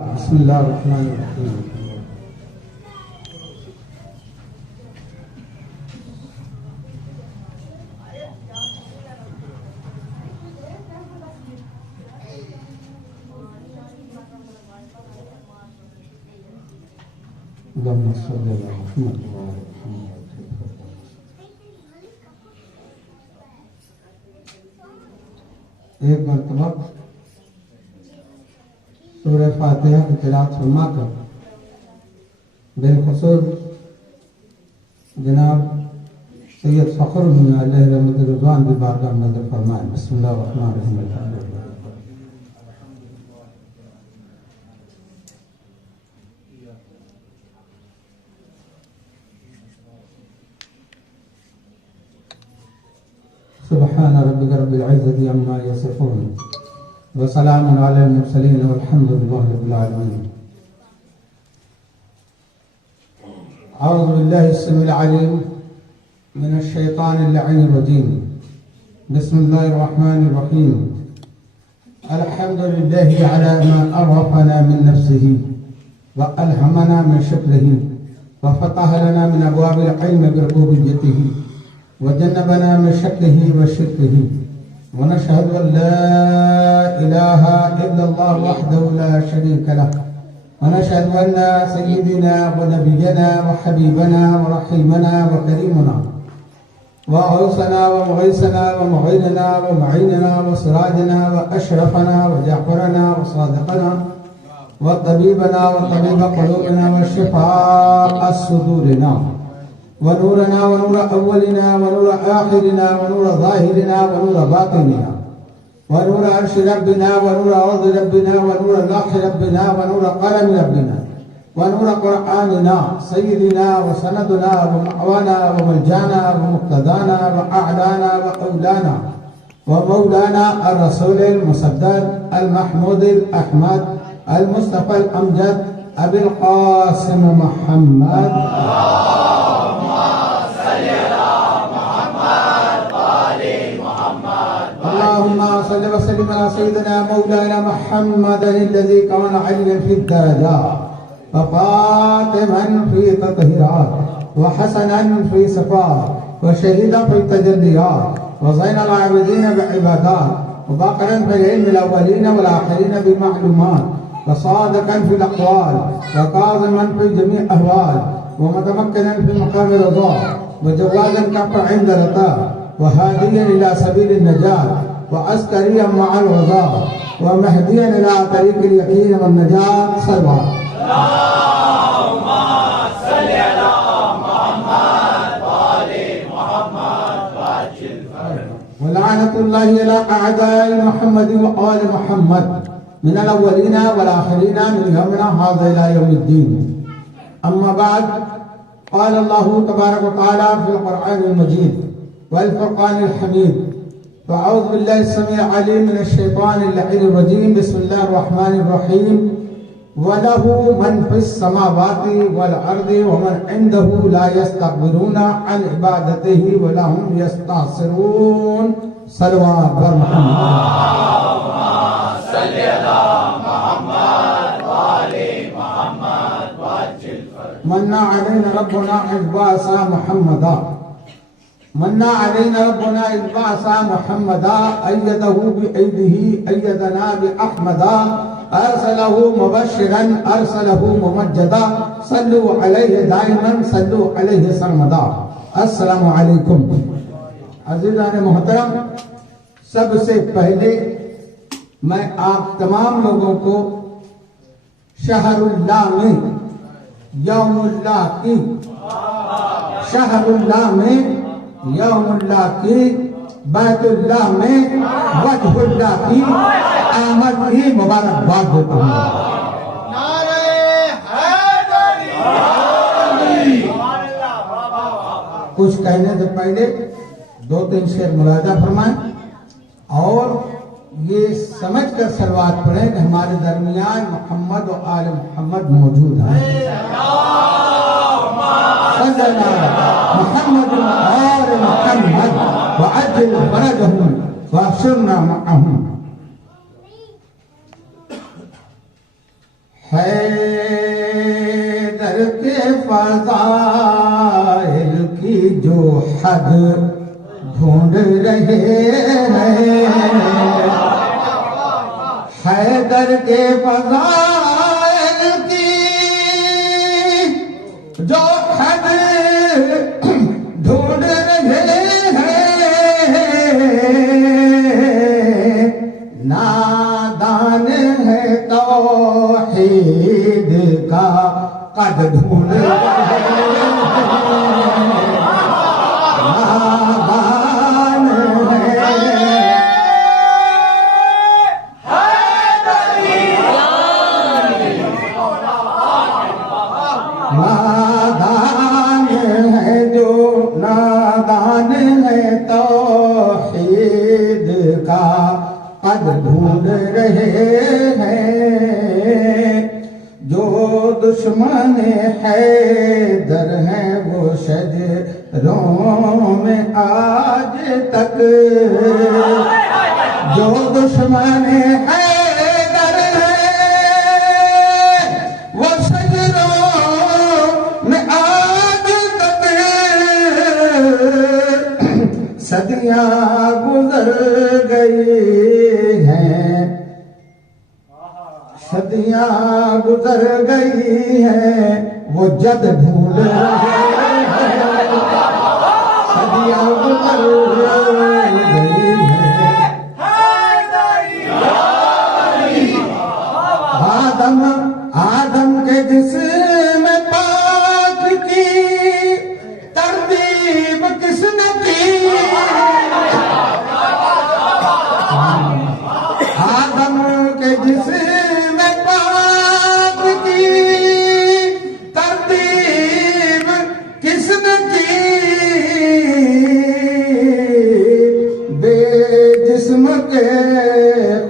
बिस्मिल्लाहिर्रहमानिर्रहीम। अल्लाहुम्मा सल्ली अला मुहम्मद व अला मुहम्मद। एक मरतबा सूरह फातिहा की तिलावत फरमाकर बेखसूस जनाब सैयद फ़खरुद्दीन अलैहि रहमतुर रिज़वान की बारगाह में नज़र फरमाए। बिस्मिल्लाहिर्रहमानिर्रहीम। सुब्हान रब्बिका रब्बिल इज़्ज़ति अम्मा यसिफून व सलामुन अलल मुरसलीन वल्हम्दुलिल्लाहि रब्बिल आलमीन। अऊज़ु बिल्लाहि अस्समीउल अलीम मिनश शैतानिर लईनिर रजीम। बिस्मिल्लाहिर रहमानिर रहीम। अल्हम्दुलिल्लाहि अला मा अरफ़ना मिन नफ्सिही व अल्हमना मिन शुक्रिही व फ़तह लना मिन अबवाबिल इल्म बिरुबूबिय्यतिही वजन्नबना मिन शक्किही व शिर्किही वनशहदु अन ला इलाहा इल्लल्लाह वहदहु ला शरीका लह वनशहदु अन्ना सय्यिदना व नबिय्यना व हबीबना व रहीमना व करीमना व गौसना व मुगीसना व मुगीनना व मुईनना व सिराजना व अशरफना व जाफरना व सादिकना व तबीबना व तबीब क़ुलूबिना व शिफ़ाअ सुदूरिना व नूरना व नूर अव्वलिना व नूर आखिरिना व नूर ज़ाहिरिना व नूर बातिनिना व नूर अर्श रब्बिना व नूर अर्ज़ रब्बिना व नूर लौह रब्बिना व नूर क़लम रब्बिना व नूर क़ुरआनिना सय्यिदिना व सनदना व मअवाना व मलजाना व मुक़्तदाना व अअलाना व औलाना व मौलाना ar-रसूलिल मुसद्दक़ al-महमूदिल अहमद al-मुस्तफ़ल अमजद अबिल क़ासिम मुहम्मद अल्लाहुम्मा सल्लि व सल्लिम अला सय्यिदिना मौलाना मुहम्मदिन अल्लज़ी कान अलिय्यन फ़ी दरजात व फ़ातिमन फ़ी तत्हीरात व हसनन फ़ी सिफ़ात व शहीदन फ़ी तजल्लियात व ज़ैनल आबिदीन बिइबादात व बाक़िरन फ़ी इल्मिल अव्वलीन वल आख़िरीन बिमालूमात व सादिक़न फ़िल अक़वाल व काज़िमन फ़ी जमीअ अहवाल व मुतमक्किनन फ़ी मक़ाम रज़ा व जवाज़न कफ़्फ़ इंद रता व हादियन इला सबीलिन नजात व अस्करियन मअल ग़ज़ा व महदियन इला तरीक़िल यक़ीन वन नजात। सल्लल्लाहु सल्ली अला मुहम्मद व आलि मुहम्मद व लअनतुल्लाहि अला अअदाइ मुहम्मद व आलि मुहम्मद मिनल अव्वलीना वल आख़िरीना मिन यौमिना हाज़ा इला यौमिद्दीन। अम्मा बाद क़ाल अल्लाहु तबारक व तआला फ़िल क़ुरआनिल मजीद वल फ़ुरक़ानिल हमीद। फ़अऊज़ु बिल्लाहि अस्समीइल अलीम मिनश शैतानिर लईनिर रजीम। बिस्मिल्लाहिर रहमानिर रहीम। वलहु मन फ़िस समावाति वल अर्दि व मन इंदहु ला यस्तकबिरूना अन इबादतिही व लहुम यस्तहसिरून। सल्लल्लाहु अलैहि वसल्लम। मन्ना अलैना रब्बुना इज़ बअसा मुहम्मदा मन्ना अलैना रब्बुना इज़ बअसा मुहम्मदा अय्यदहु बिअयदिही अय्यदना बिअहमदा अरसलहु मुबश्शिरन अरसलहु मुमज्जदा सल्लु अलैहि दाइमन सल्लु अलैहि सरमदा। अस्सलामु अलैकुम। अज़ीज़ान मोहतरम, सबसे पहले मैं आप तमाम लोगों को शहरुल्लाह में यौमुल्लाह की शहरुल्लाह में यौमुल्लाह की बैतुल्लाह में वजहुल्लाह की आमद की मुबारकबाद देता हूँ। कुछ कहने से पहले दो तीन शेर मुलाजा फरमाएं और ये समझ कर सलवात पढ़ें कि हमारे दरमियान मोहम्मद और आल मोहम्मद मौजूद हैं। मोहम्मद और मोहम्मद व अज्ल फरजहुम व अहशुरना मअहुम। हैदर के फज़ाइल की जो हद ढूंढ रहे हैं, हैदर के फज़ाइल की जो हद ढूंढ रहे हैं, नादान है तौहीद का कद ढूंढ रहे हैं, नादान नादान है जो नादान है तौहीद का कद ढूंढ रहे हैं, जो दुश्मन हैदर हैं वो शजरों में आज तक, जो दुश्मन हैदर हैं वो सदियां गुजर गई हैं, सदियां गुजर गई हैं, वो जद ढूंढ रहे हैं, सदियां गुजर गई हैं। आदम आदम के जिस्म पाक की तरतीब किसने की, आदम के जिस्म पाक की तरतीब किसने की, बेजिस्म के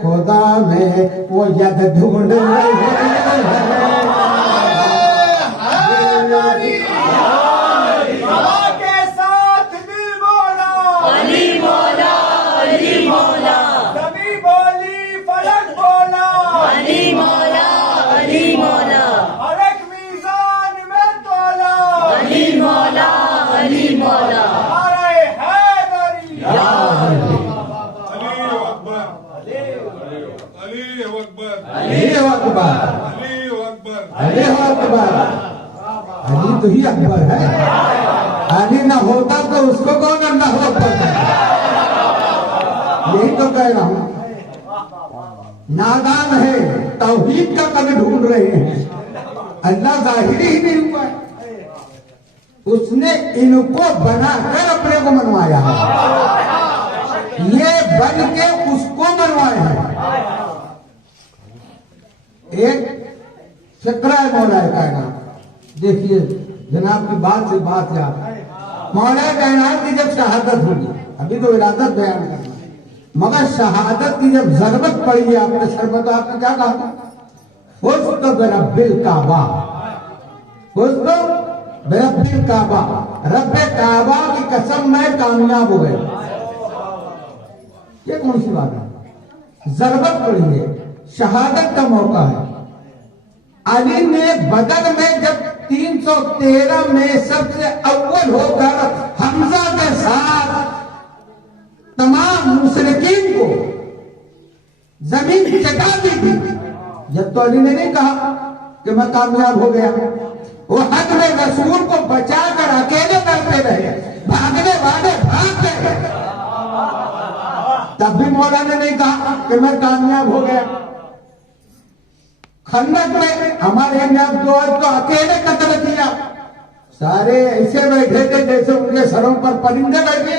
खुदा में वो यद ढूंढ रहे हैं, अली तो ही अकबर है, अली ना होता तो उसको कौन अल्लाह अकबर है। यही तो कह रहा हूं, नादान है तौहीद का कद ढूंढ रहे हैं, अल्लाह जाहिर ही नहीं हुआ है, उसने इनको बनाकर अपने को मनवाया है, ये बन के उसको मनवाया है। एक फिक्रा है मौला कायनात, देखिए जनाब की बात से बात याद, मौला कायनात की जब शहादत होगी, अभी तो विरासत बयान करना है, मगर शहादत की जब जरूरत पड़ी है आपने सर पर, तो आपने क्या कहा था? फुज़्तु बिरब्बिल काबा, फुज़्तु बिरब्बिल काबा, रब्बे काबा की कसम मैं कामयाब हो गया। ये कौन सी बात है? जरूरत पड़ी है, शहादत का मौका है। अली ने बदर में जब 313 में सबसे अव्वल होकर हमजा के साथ तमाम मुशरिकीन को जमीन चटा दी थी, जब तो अली ने नहीं कहा कि मैं कामयाब हो गया, वो हक में रसूल को बचाकर अकेले करते रहे, भागने वाले भाग गए, तब भी मौला ने नहीं कहा कि मैं कामयाब हो गया। खंदक में हमारे यहाँ तो अकेले कत्ल किया, सारे ऐसे बैठे थे जैसे उनके सरों पर परिंदे बैठे,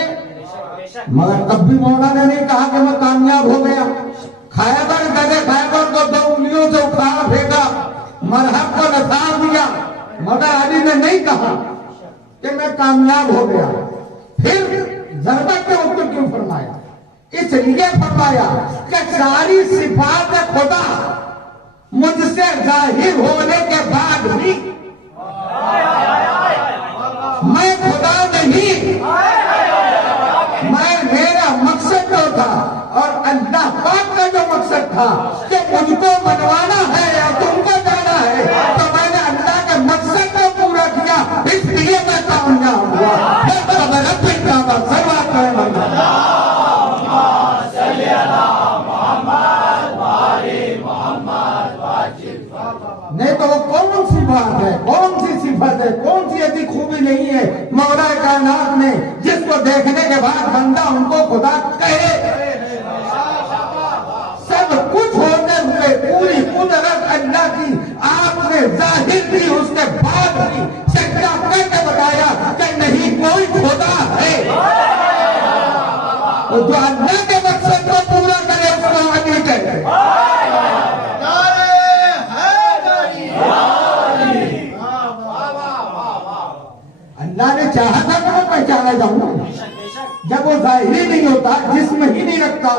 मगर तब भी मौला ने नहीं कहा कि मैं कामयाब हो गया। खैबर गए, खैबर को 2 उंगलियों से उठा फेंका, मरहब को नसार दिया, मगर अली ने नहीं कहा कि मैं कामयाब हो गया। फिर जरूरत के उत्तर क्यों फरमाया? इसलिए फरमाया कि सारी सिफात खुदा मुझसे जाहिर होने के बाद भी मैं खुदा नहीं, मैं मेरा मकसद जो था और अल्लाह पाक का जो मकसद था कि मुझको मनवाना है या तुमको जाना बात है, कौन सी सिफत है, कौन सी ऐसी खूबी नहीं है मौला कायनात में जिसको देखने के बाद बंदा उनको खुदा कहे। सब कुछ होते हुए पूरी कुदरत अल्लाह की आपने जाहिर की, उसके बाद भी सजदा करके बताया कि नहीं कोई खुदा है। और जो अल्लाह के मकसद को पूरा करे उसको आगे करे। अल्लाह ने चाहा था कि मैं पहचाना जाऊं, जब वो जाहिर नहीं होता, जिस्म ही नहीं रखता,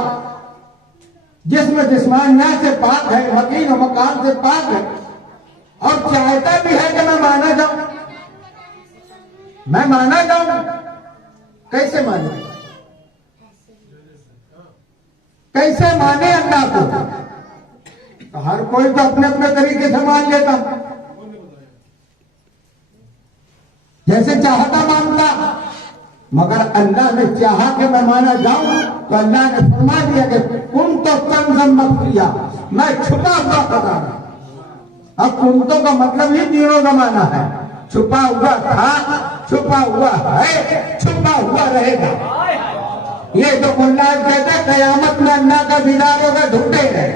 जिस्म जिस्मानियत से पाक है, मकीन और मकान से पाक है, और चाहता भी है कि मैं माना जाऊं, मैं माना जाऊं। कैसे माने, कैसे माने अल्लाह को? तो हर कोई तो अपने अपने तरीके से मान लेता, जैसे चाहता मानता, मगर अल्लाह ने चाहा कि मैं माना जाऊं तो अल्लाह ने फरमा दिया कि कुन तो कंजम मखफिया, मैं छुपा हुआ खुदा। अब कुंतों का मतलब ही तीनों जमाना है, छुपा हुआ था, छुपा हुआ है, छुपा हुआ रहेगा। ये जो मुल्ला कहते हैं कयामत में अल्लाह का दीदार होगा, ढूंढे हैं,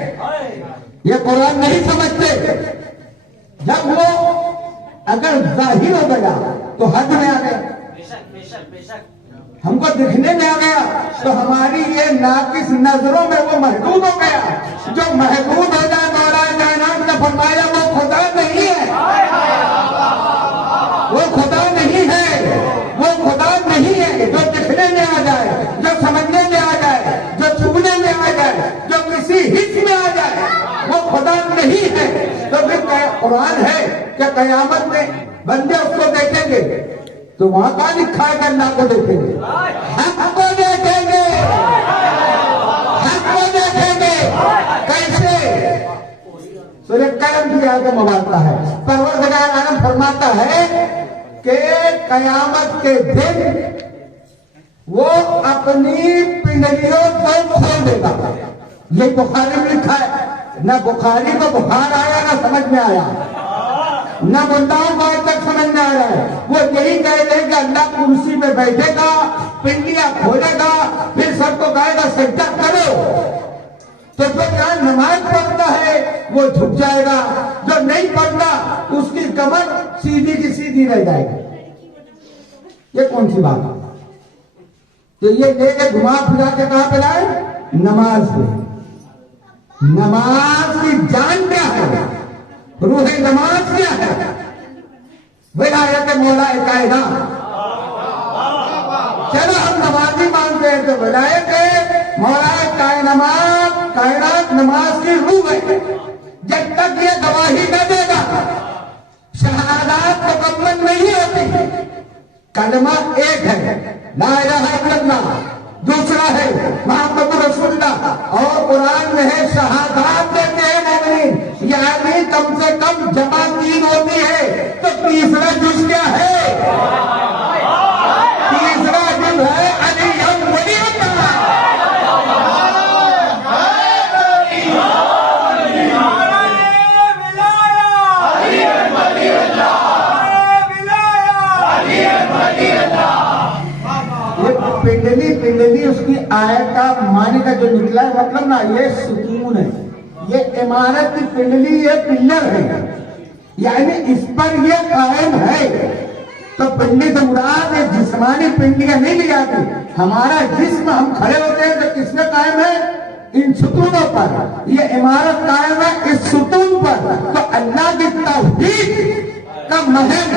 ये कुरान नहीं समझते। जब वो अगर जाहिर हो गया तो हद में आ गया, हमको दिखने में आ गया, तो हमारी ये नाकिस नजरों में वो महदूद हो गया। जो महदूद हो जाए, मौला कायनात ने फरमाया वो खुदा नहीं है, वो खुदा नहीं है, वो खुदा नहीं है। जो दिखने में आ जाए, जो समझने में आ जाए, जो छूने में आ जाए, जो किसी हिस्स में आ जाए, वो खुदा नहीं है। तो फिर कुरान है कि कयामत में बंदे उसको देखेंगे, तो वहां का लिखा है कि अल्लाह को देखेंगे, हमको देखेंगे, हमको देखेंगे। कैसे? सूरह कलम की आयत मुबारका है, परवरदिगार आलम फरमाता है कि कयामत के दिन वो अपनी पिंडलियों को खोल देगा। ये बुखारी में लिखा है। न बुखारी को बुखार आया, न समझ में आया, न मुद्दाओं को आज तक समझ में आ रहा है। वो यही कह रहे कि अल्लाह कुर्सी पे बैठेगा, पिंडियां खोलेगा, फिर सबको कहेगा सजदा करो। तो जो यहाँ नमाज पढ़ता है वो झुक जाएगा, जो नहीं पढ़ता उसकी कमर सीधी की सीधी रह जाएगी। ये कौन सी बात है? तो ये लेके घुमा फिरा के कहां पे लाए? नमाज पे। नमाज की जान क्या है? रूह नमाज क्या है? विलायत मौला कायनात। चलो हम नमाजी मानते हैं, तो विलायत मौला कायनात नमाज की रूह है। जब तक ये गवाही न देगा, शहादत मुकम्मल नहीं होती। कलमा एक है, ला इलाहा इल्लल्लाह, दूसरा है मोहम्मद रसूलुल्लाह, और कुरान में है शहादत देते हैं मोमिन, यानी कम से कम जमा 3 होती है। तो तीसरा जुज क्या है? तीसरा जुज है अली वलीउल्लाह। पिंडली उसकी आयत का माने का जो निकला है, मतलब ना ये सुकून है, ये इमारत की पिंडली, ये पिल्लर है, यानी इस पर ये कायम है। तो पिंडली से मुराद जिस्मानी पिंडलियां नहीं ली जाती। हमारा जिस्म, हम खड़े होते हैं तो किसमें कायम है? इन सुतूनों पर। ये इमारत कायम है इस सुतून पर। तो अल्लाह की तौहीद का महल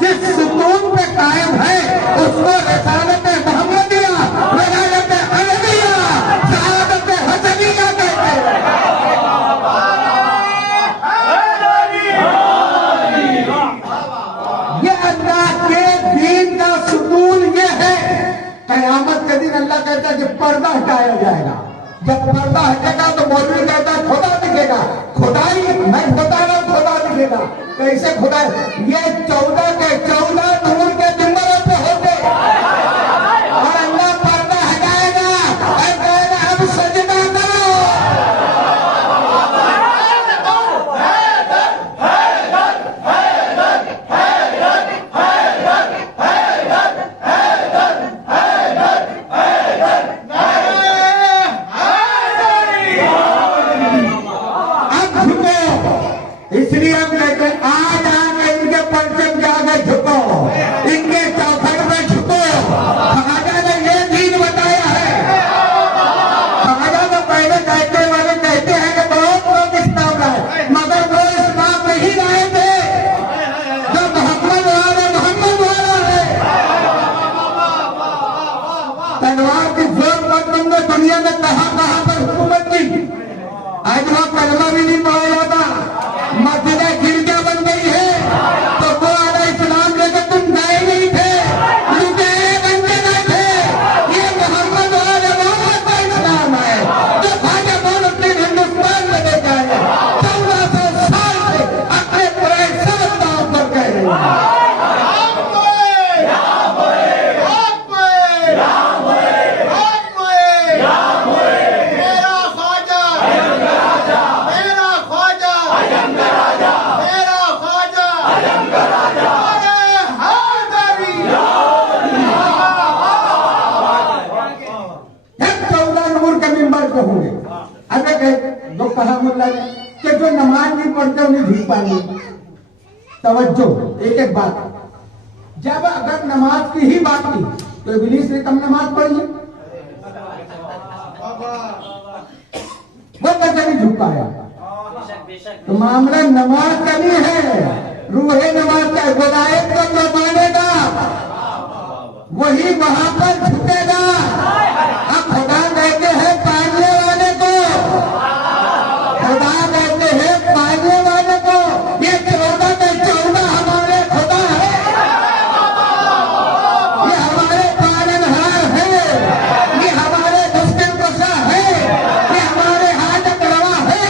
जिस सुतून पे कायम है, उसको रिसालत मोहम्मदिया, विलायत अहमदिया, शहादत हसनिया कहते हैं। ये अल्लाह के दीन का सुतून ये है। कयामत के दिन अल्लाह कहता है कि पर्दा हटाया जाएगा। जब पर्दा हटेगा तो मौलवी कहता है खुदा दिखेगा। खुदाई मैं बता रहा हूं, खुदा दिखेगा। कैसे खुदा? ये 14 के 14 नूर के मिंबरों पे होंगे, और अल्लाह पर्दा हटाएगा और कहेगा अब सजदा करो। तुमने दुनिया में कहां कहां पर हुकूमत की, आज वहां कलमा भी नहीं पढ़ा जाता, मस्जिदें गिरजा बन गई है, तो वो आला इस्लाम लेकर तुम गए नहीं थे, लुटेरे बन के गए थे। ये मोहम्मद वाले मोहम्मद का इस्लाम है जो भाजपा अपने हिंदुस्तान में ले जाए। 1400 साल से अपने पूरे सब दाव पर कह रहे हैं। होंगे अगर जो कहा मुल्ला ने कि जो नमाज नहीं पढ़ते उन्हें भी पानी। तवज्जो, एक एक बात, जब अगर नमाज की ही बात की तो इब्लीस ने कम नमाज पढ़ी है, वो कैसे नहीं झुकाया। तो मामला नमाज का नहीं है, रूहे नमाज का। विलायत को जो मानेगा वही वहां पर झुकेगा। अब खुदा कहते हैं पाने वाले को, खुदा कहते हैं पाने वाले को। ये 14 में 14 हमारे खुदा है, ये हमारे पालनहार है, ये हमारे मुश्किल कुशा है, ये हमारे हाजत रवा है।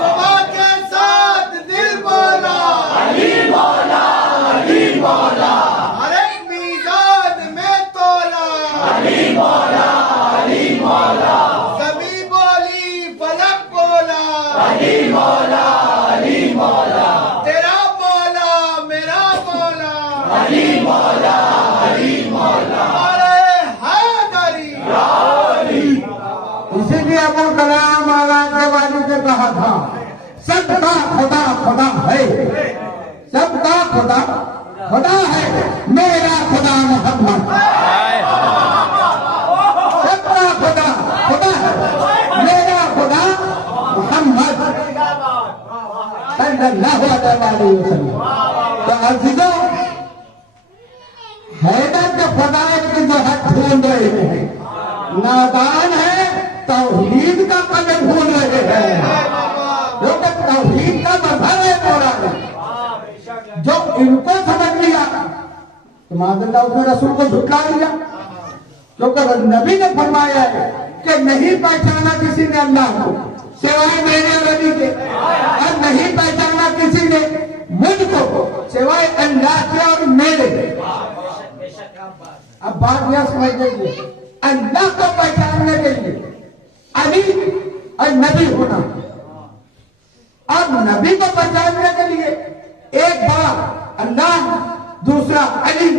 सुबह के साथ दिल बोला अली मौला, अली मौला, हर एक मीज़ान में तोला अली मौला, अली मौला, ज़मीं बोली फलक बोला अली मौला, अली मौला, तेरा मौला मेरा मौला अली मौला, अली मौला, अरे हैदरी या अली। इसीलिए अबुल कलाम आज़ाद के वाली ने कहा था सबका खुदा खुदा है, सबका खुदा खुदा है, मेरा खुदा मोहम्मद। सबका खुदा खुदा है, मेरा खुदा मोहम्मद सल्लल्लाहु अलैहि वसल्लम। तो अज़ीज़ों, हैदर के फदाइल की जो हद ढूंढ रहे हैं, नादान है, तौहीद का कदम ढूंढ रहे हैं, जो कि तौहीद का मजहब है मौलाना। जो इनको समझ लिया तो माज़अल्लाह उसने रसूल को झुठला लिया, क्योंकि नबी ने फरमाया है कि नहीं पहचाना किसी ने अल्लाह को सिवाय मेरे नबी के, और नहीं पहचाना किसी ने मुझको सिवाय अल्लाह के और मेरे। अब बात यह समझ लीजिए, अल्लाह को पहचानने के लिए अली और नबी होना, और नबी को पहचानने के लिए एक बार अल्लाह दूसरा अली,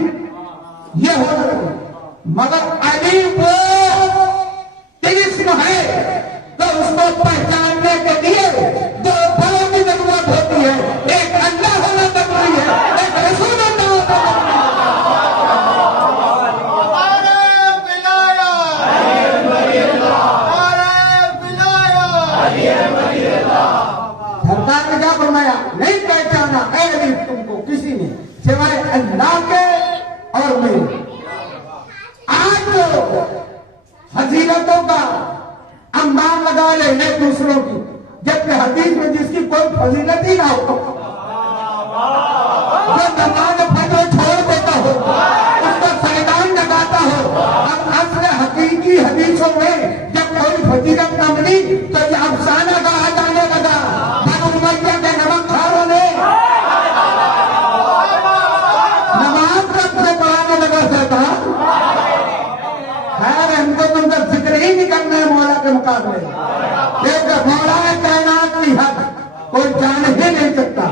यह हो सकता है। मगर अली वो तिरिस्म है तो उसको पहचानने के लिए दो बड़ों की जरूरत होती है, एक अल्लाह होना जरूरी है, एक रसूल होना जरूरी है। अरे बिलाया सरकार ने क्या फरमाया, नहीं पहचाना है अली तुमको किसी ने सिवाय अल्लाह के और मेरे। आज जो फजीलतों का अंबार लगा ले एक दूसरों की, जबकि हदीस में जिसकी कोई फजीलत ही ना हो, जो नमाज फजर छोड़ देता हो, उसको शैतान लगाता हो। अब असल हकीकी हदीसों में जब कोई फजीलत न मिली तो ये अफसाना कहा जाने लगा, बनु उमय्या के नमक खारों ने नमाज कब से पढ़ाने लगा शैतान। खैर, हमको तुमका जिक्र ही नहीं करना है मौला के मुकाबले, क्योंकि मौला कायनात की हद कोई जान ही नहीं सकता।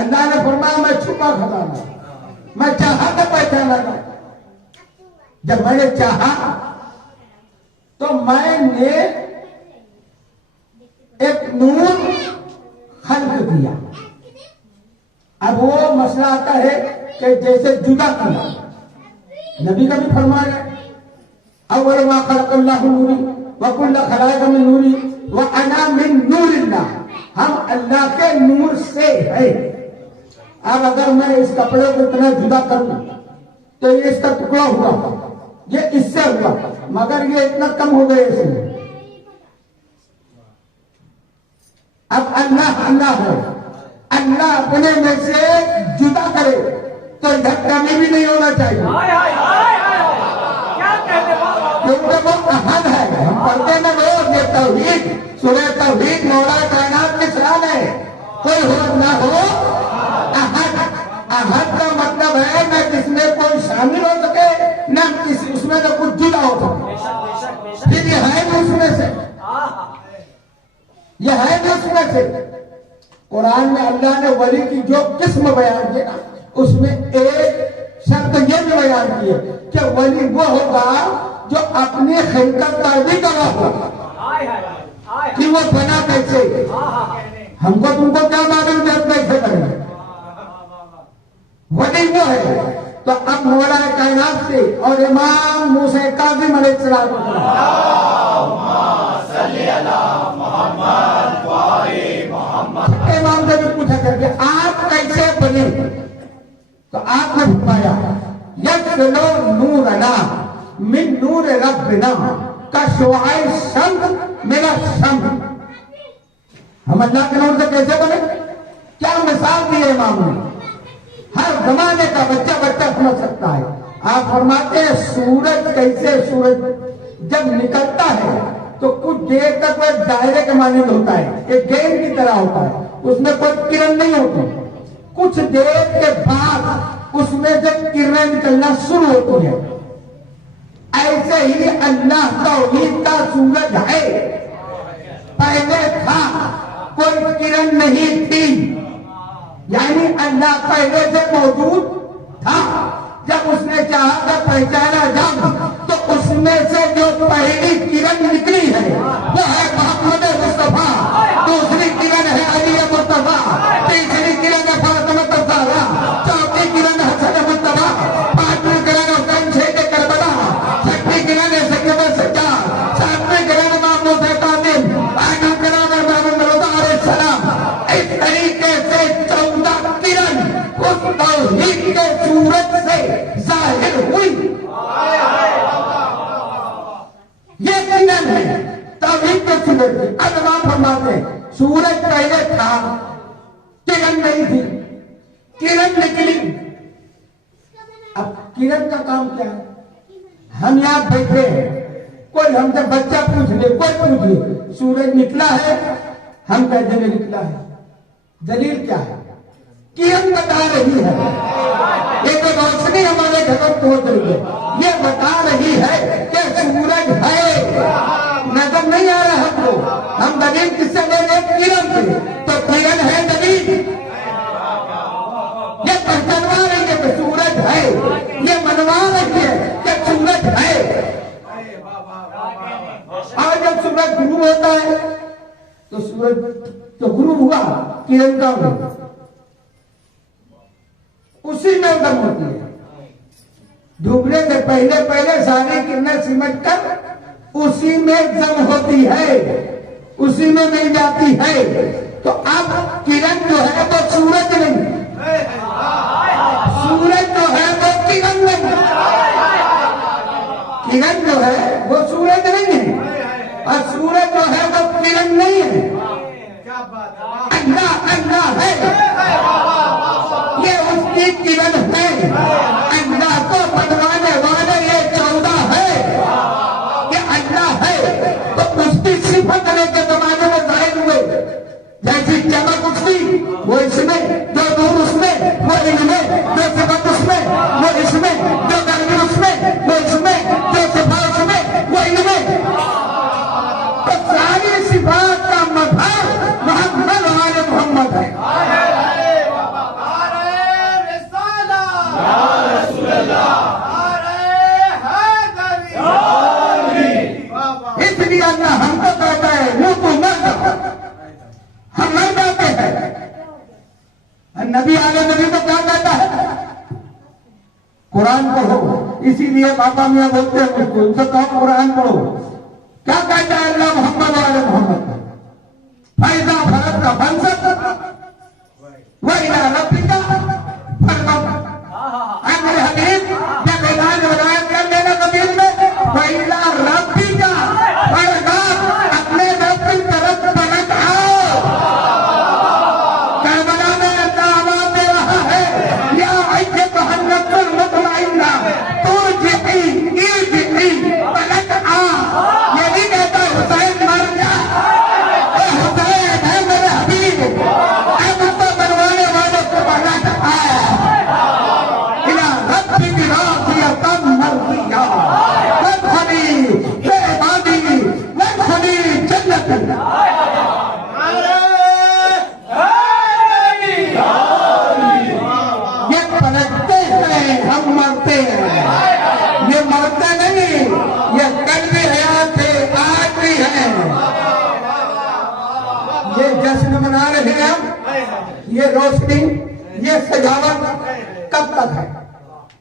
अल्लाह ने फरमाया मैं छुपा खजाना, मैं चाहा तो पहचाना था। जब मैंने चाहा तो मैंने एक नूर खल्क दिया। अब वो मसला आता है कि जैसे जुदा किया, नबी का भी फरमाया अव्वल मा खलक़ल्लाहु नूरी व कुल्ल खलाइक़ मिन नूरी व अना मिन नूरिल्लाह। हम अल्लाह के नूर से है। अब अगर मैं इस कपड़े को इतना जुदा करूं तो ये इसका टुकड़ा हुआ, ये इससे हुआ, मगर ये इतना कम हो गए इसमें। अब अल्लाह अल्लाह है, अल्लाह अपने में से जुदा करे तो इधर कमी भी नहीं होना चाहिए, क्योंकि वो अहद है। हम पढ़ते ना रोज ये तौहीद, सूरह तौहीद मौला कायनात की शान है, कोई हो ना हो अहद। अहद का मतलब है न जिसमें कोई शामिल हो सके, न उसमें न कुछ जुदा हो सके। फिर ये है न उसमें से, यह है न उसमें से। कुरान में अल्लाह ने वली की जो किस्म बयान की ना, उसमें एक शर्त ये भी बयान की है कि वली वो होगा जो अपनी खिलकत पर भी गवाह होगा कि वो बना कैसे। हमको तुमको क्या मालूम जब कैसे करेंगे, वली वो है। तो अब मौला कायनात से और इमाम मूसा काज़िम अलैहिस्सलाम इमाम से भी पूछा करके आप कैसे बने, तो आपने फरमाया यस्लो नूरना मिन नूर रब्बिना का शुआए शम्स मेरा शम्स। हम अल्लाह के नूर से कैसे बने, क्या मिसाल दी है इमाम ने, हर जमाने का बच्चा बच्चा समझ सकता है। आप फरमाते हैं सूरज कैसे, सूरज जब निकलता है तो कुछ देर तक वह दायरे के मानिंद होता है, एक गेंद की तरह होता है, उसमें कोई किरण नहीं होती। कुछ देर के बाद उसमें जब किरणें निकलना शुरू होती है, ऐसे ही अल्लाह तौहीद का सूरज है। पहले था कोई किरण नहीं थी, यानी अल्लाह पहले से मौजूद था। जब उसने चाहा था पहचाना जब, तो उसमें से जो पहली किरण निकली है वो है मोहम्मद मुस्तफा, दूसरी किरण है अली मुस्तफा, तीसरी किरण है फातिमा ज़हरा, चौथी किरण है हसन मुस्तफा, पांचवी किरण हुसैन शेख करबला, छठी किरण है सैयद सज्जाद, सातवीं किरण इमाम मूसा काज़िम, आठवीं किरण है मोहम्मद रज़ा अलैहिस्सलाम। इस तरीके से 14 किरण उस तौहीद के सूरज से जाहिर हुई। ये किरण है तौहीद के सूरज की। अब इमाम फरमाते हैं सूरज पहले था, किरण नहीं थी, किरण निकली। अब किरण का काम क्या है, हम यहां बैठे हैं, कोई हमसे बच्चा पूछ ले, कोई पूछ ले सूरज निकला है, हम कहते हैं निकला है। दलील क्या है, किरण बता रही है, एक रोशनी हमारे घर में पहुंच रही है, ये बता रही है कि सूरज है। नजर नहीं आ रहा हमको, हम दलील किससे ले रहे, किरण से। तो किरण है दलील, ये पहचानवा रही है कि सूरज है, ये मनवा रही है कि सूरज है। और जब सूरज गुरु होता है तो सूरज तो गुरु हुआ, किरण का हुआ, उसी में दम होती है। डूबने से पहले पहले सारी किरणें सिमट कर उसी में दम होती है, उसी में मिल जाती है। तो अब किरण जो है वो सूरज नहीं, सूरज जो है वो किरण नहीं, किरण जो है वो सूरज नहीं है, और सूरज जो है वो किरण नहीं है। अल्लाह अल्लाह है, ये उसकी किरण है। अल्लाह को बनवाने वाले ये 14 है, ये अल्लाह है। तो उसकी सिफत के जमाने में जाहिर हुए, जैसी चमक उसकी वो इसमें, जो नूर उसमें वो इनमें, जो सिफत उसमें वो इसमें, जो गर्मी उसमें वो इसमें, जो सिफा उसमें वो इनमें। तो सारी सिफात का मजहर मोहम्मद वाले मोहम्मद है। इसलिए अल्लाह हमको कहता है वो तो मत, हम नहीं जाते हैं। नबी आले नबी को क्या कहता है, कुरान पढ़ो। इसीलिए बाबा मियाँ बोलते हैं मुझको, उनसे कहो कुरान पढ़ो। क्या कहता है अल्लाह मोहम्मद वाले मोहम्मद का, फैजा फरत का फंसत वही रब्बिका फरकब। अगर हदीस जब ऐलान हो रहा है कर लेना कबीर मना रहे हैं हम, ये रोशनी, ये सजावट कब तक है?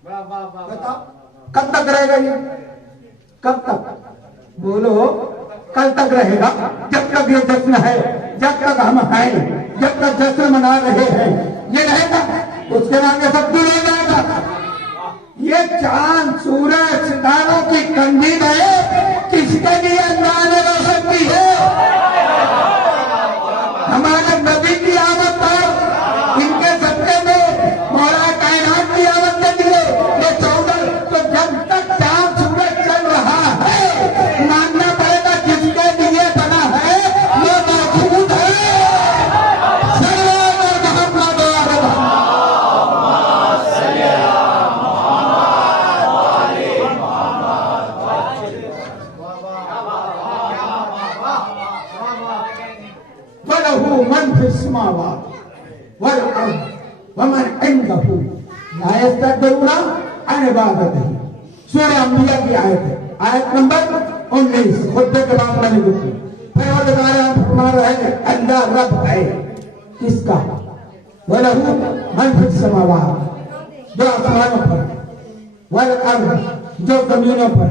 बताओ कब तक रहेगा ये? कब तक? बोलो कल तक रहेगा। जब तक ये जश्न है, जब तक हम हैं, जब तक जश्न मना रहे हैं, ये रहेगा। उसके बाद ये सब दूर हो जाएगा। ये चांद, सूरज, सितारों की कंदील है, किसके लिए अल्लाह ने रोशन की है? हमारे नबी की आमद पर, इनके सत्ते में मौला कायनात की आमद के लिए ये चौदह। तो जब तक चांद सूरज चल रहा है, मानना पड़ेगा जिसके लिए बना है वो मौजूद है। मन फिस्मावात वल अर्द वमन इंदहु ला यस्तकबिरूना अन इबादतिही। सूरह अंबिया की आयत है, आयत नंबर 19। खुतबे के बाद मैंने लिखी। फिर और फरमा रहे हैं अल्लाह रब है किसका? वलहु मन फिस्मावात, जो आसमानों पर, वल अर्द, जो जमीनों पर,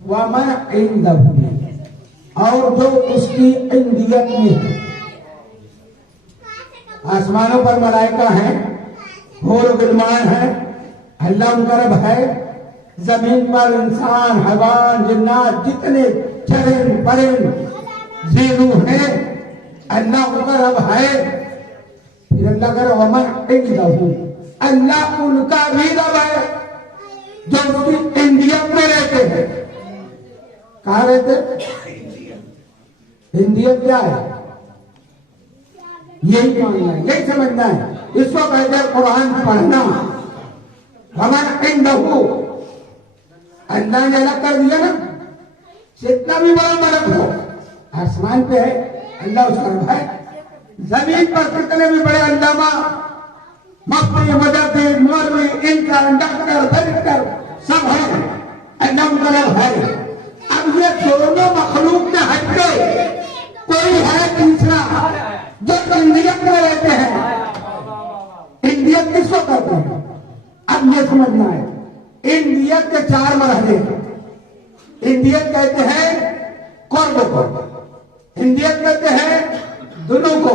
वमन इंदहु, और जो उसकी इंदियत में है। आसमानों पर मलाइका हैं, होर गिलमान है, अल्लाह उनका रब है। जमीन पर इंसान, हैवान, जिन्नात, जितने चरिंद परिंद जीरू हैं, अल्लाह उनका रब है। फिर अल्लाह का वमन इंदहु, अल्लाह उनका भी रब है जो उसकी इंदियत में रहते हैं। कहाँ रहते? हिंदियत क्या है? यही मानना है, यही समझना है। इसको कहते हैं कुरान पढ़ना। वमन इंदहु, अल्लाह ने अलग कर दिया ना। जितना भी बड़ा मलक हो, आसमान पे है अल्लाह उसका रब है। जमीन पर कितने भी बड़े अल्लामा, मुफ्ती, मुजद्दिद, मौलवी, इनका डॉक्टर, बैरिस्टर सब है, अल्लाह उनका रब है। अब ये दोनों मखलूक में हटके कोई है तीसरा जो इंडियत में रहते हैं। इंडियत किसको कहते हैं? अब ये समझना है। इंडियत के 4 मरहले। इंडियत कहते हैं कुर्ब को, इंडियत कहते हैं दुनू को,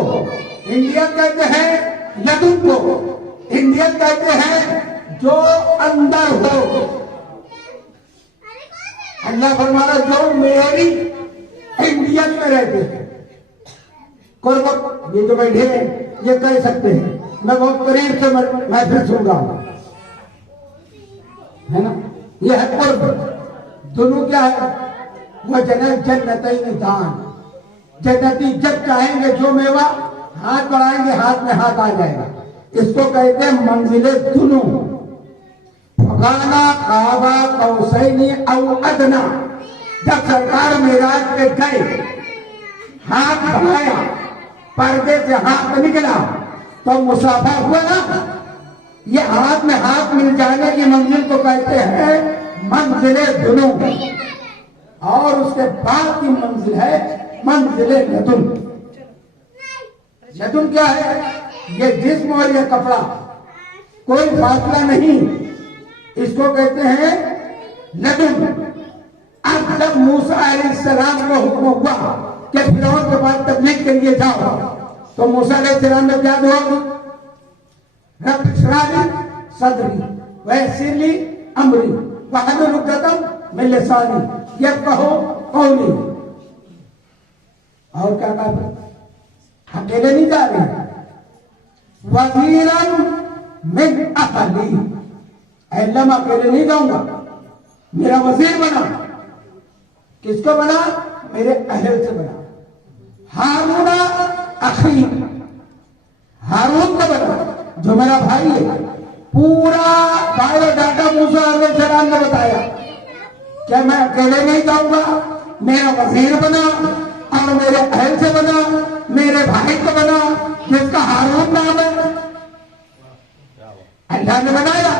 इंडियत कहते हैं यदुन को, इंडियत कहते हैं जो अंदर हो। अल्लाह फरमाना जो मेरी इंडियत में रहते हैं। कुर्ब, ये जो बैठे हैं ये कह सकते हैं मैं बहुत करीब से महफिल सुन रहा हूं, है ना? ये है कुर्ब। दोनों क्या है? वह जन्नतैन दान, जन्नती जब चाहेंगे जो मेवा हाथ बढ़ाएंगे हाथ में हाथ आ जाएगा। इसको कहते हैं मंजिले दुनू। फकाना काबा कौसैनी औ अदना, जब सरकार मेराज पे गए, हाथ बढ़ाया, पर्दे से हाथ निकला तो मुसाफा हुआ ना। ये हाथ में हाथ मिल जाने की मंजिल को कहते हैं मंजिले दुनू। और उसके बाद की मंजिल है मंजिले लदुन। लदुन क्या है? ये जिस्म और ये कपड़ा, कोई फासला नहीं, इसको कहते हैं लदुन। अब जब मूसा अलैहिस्सलाम को हुक्म हुआ कि फिरौन के पास तबलीग के लिए जाओ, तो मूसा अलैहिस्सलाम ने क्या दुआ की? रब इश्रह ली सदरी वयस्सिर ली अमरी वहलुल उक़दतम मिन लिसानी यफ़क़हू क़ौली। और क्या कहा? अकेले नहीं जा रहे, वज़ीरन मिन अहली, अल्लाह मैं अकेले नहीं जाऊंगा, मेरा वजीर बना। किसको बना? मेरे अहल से बना। हारूना अखी, हारून को बना जो मेरा भाई है। पूरा बायोडाटा मूसा अलैहिस्सलाम ने बताया क्या मैं अकेले नहीं जाऊंगा, मेरा वजीर बना और मेरे अहल से बना, मेरे भाई को बना जिसका हारून नाम है। अल्लाह ने बनाया।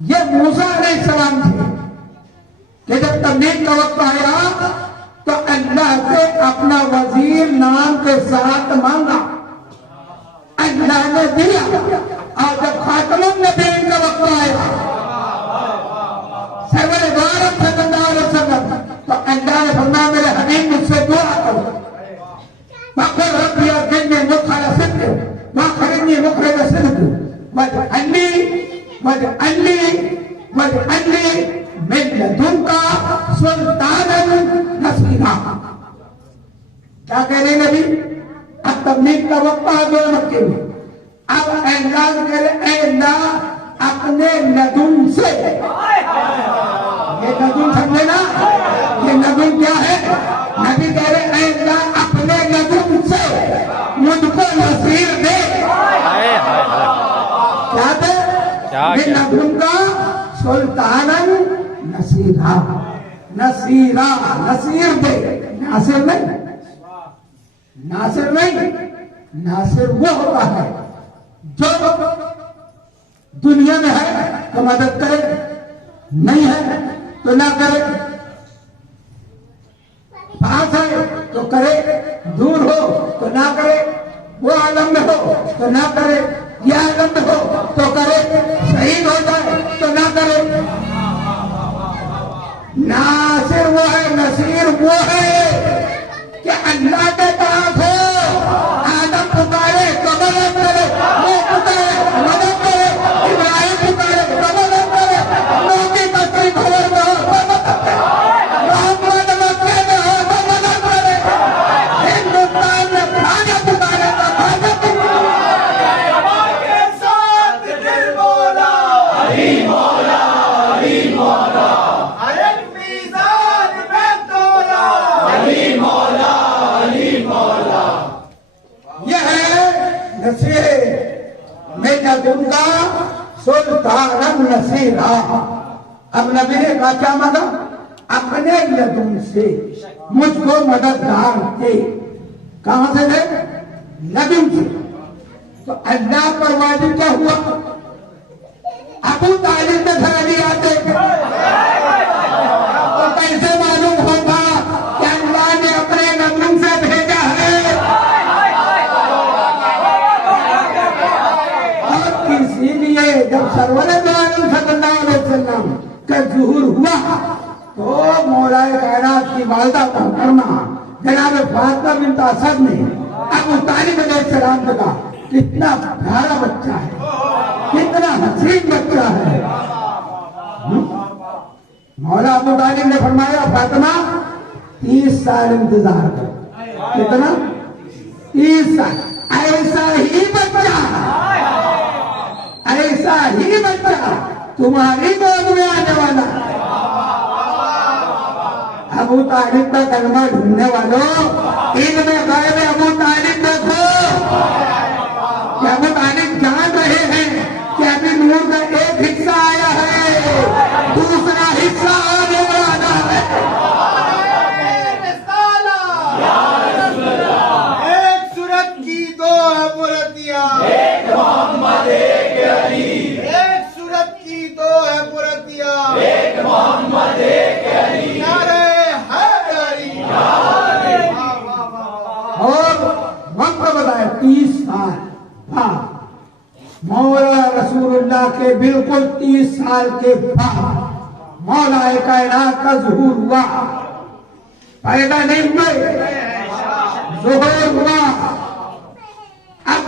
ये मूसा अलैहिस्सलाम थे कि जब तबलीग का वक्त आया तो अल्लाह से अपना वजीर नाम के साथ मांगा, अल्लाह ने दिया। और जब खातमुन नबीयीन का वक्त आया, सरवर द्वारम सल्लल्लाहु अलैहि वसल्लम, तो अल्लाह ने फरमाया मेरे हबीब मुझसे दुआ करो, वक़ल रब्बी अज़िदनी मुखरा सिद्क़ वअख़रिजनी मुखरज सिद्क़ वजअलनी मिन लदुनका सुल्तानन नसीरा। क्या कह रहे नबी? अब तबलीग का वक्त आ गया मक्के में। अब अल्लाह कह रहे अल्लाह अपने लदुन से, ये लदुन समझे ना, ये लदुन क्या है? नबी कह रहे अल्लाह अपने लदुन से मुझको नसीर दे। क्या दे? लदुन का सुल्तानन नसीरा, नसीरा, नसीर दे, नासिर नहीं, नासिर नहीं। नासिर वो होता है जो दुनिया में है तो मदद करे, नहीं है तो ना करे, पास है तो करे, दूर हो तो ना करे, वो आलम में हो तो ना करे, ये आलम में हो तो करे, शहीद हो जाए तो ना करे। नासिर वो है, नसीर वो है कि अल्लाह के पास हो, आदम पुकारे तो मदद करे, वो पुकारे मदद करे, इब्राहिम पुकारे तो मदद करे, नबी बकरी खबर में हो तो मदद करे, मोहम्मद मक्के में हो तो मदद करे, हिंदुस्तान में खाना पुकारे तो खाना के साथ दिल बोला अली मौला, अली मौला। हर एक मीज़ान में तोला अली मौला, अली मौला। यह है नसीर में लदुनका सुल्तानन नसीरा। अब नबी ने कहा क्या मांगा? अपने लदुन से मुझको मददगार दे। कहां से दे? लदुन से। तो अल्लाह पर वाजिब क्या हुआ? अबू तालिब ने धरली आते तो कैसे मालूम होगा कि अल्लाह ने अपने लदुन से भेजा है? और इसीलिए जब सरवर दो आलम सल्लल्लाहु अलैहि वसल्लम का ज़ुहूर हुआ तो मौलाए कायनात की वालिदा मोहतरमा जनाब फातिमा बिन्त असद ने अबू तालिब अलैहिस्सलाम को कहा, कितना प्यारा बच्चा है, कितना हसीन बच्चा है। मौला अबू तालिब ने फरमाया फातिमा 30 साल इंतजार करो। कितना? 30 साल। ऐसा ही बच्चा, ऐसा ही बच्चा तुम्हारी गोद में आने वाला। अबू तालिब का कलमा ढूंढने वालों, इनमें गैब अबू तालिब देखो। क्या अबू तालिब जान रहे हैं कि अभी नूर का एक हिस्सा आया है, दूसरा हिस्सा आने वाला है। एक सूरत की दो है पुरतिया, एक मोहम्मद एक अली। एक सूरत की दो है पुरतिया, एक मोहम्मद एक अली। नारे हैदरी, और वक्त बताया 30 साल बाद, मौला रसूलुल्लाह के बिल्कुल 30 साल के बाद मौला कायनात का ज़ुहूर हुआ। पैदा नहीं हुए, ज़ुहूर हुआ। अब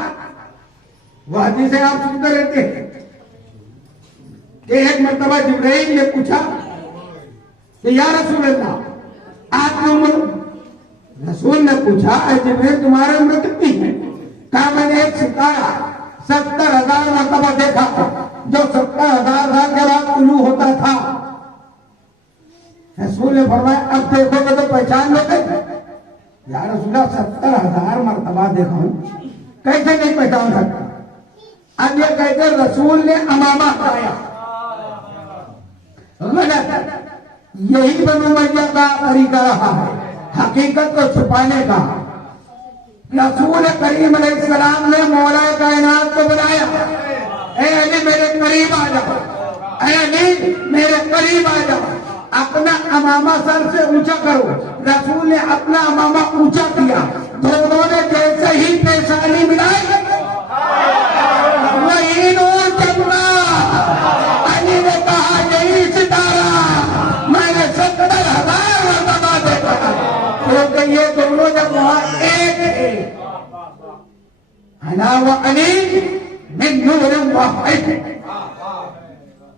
वह हदीसें आप सुनते रहते हैं कि एक मर्तबा जिब्राइल ने पूछा कि या रसूलल्लाह आपकी उम्र? रसूल ने पूछा जिब्राइल तुम्हारी उम्र कितनी है? कहा मैंने एक सितारा 70,000 मरतबा देखा था, जो 70,000 साल के बाद तुलू होता था। रसूल ने फरमाया अब देखोगे तो पहचान लोगे? या रसूलल्लाह 70,000 मरतबा देखा हूं, कैसे नहीं पहचान सकता? अब ये कहते रसूल ने अमामा हटाया। यही बनु उमय्या का तरीका रहा है, हकीकत को छुपाने का। रसूल करीम अलैहिस्सलाम ने मौला कायनात को बुलाया, ए अली मेरे करीब आ जाओ, ए अली मेरे करीब आ जाओ, अपना अमामा सर से ऊंचा करो। रसूल ने अपना मामा ऊंचा किया, दोनों ने जैसे ही पेशानी मिलाई वही नूर चमका। अली ने कहा यही सितारा मैंने 70,000 मरतबा देखा, क्योंकि ये दोनों जब वहां एक थे, अना व अली मिन नूर वाहिद,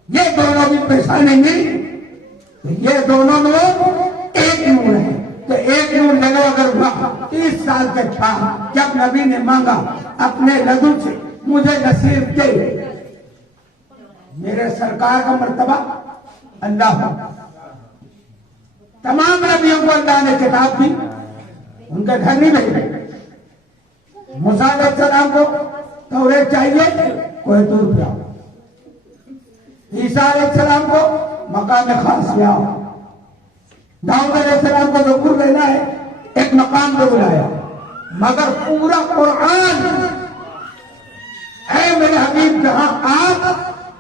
ये दोनों भी पेशानी मिली, ये दोनों नूर एक नूर है। तो एक नूर जगह अगर हुआ 30 साल के था जब नबी ने मांगा अपने लदू से मुझे नसीब दे, मेरे सरकार का मर्तबा अल्लाह, तमाम नबियों को अल्लाह ने किताब दी, उनके घर नहीं भेजे। मूसा अलैहिस्सलाम को तौरेत चाहिए, कोई दूर जाओ। ईसा अलैहिस्सलाम को मकाम खास ले आओ। दाऊद अलैहिस्सलाम को ज़बूर लेना है, एक मकाम पे बुलाया। मगर पूरा कुरान, ऐ मेरे हबीब जहां आप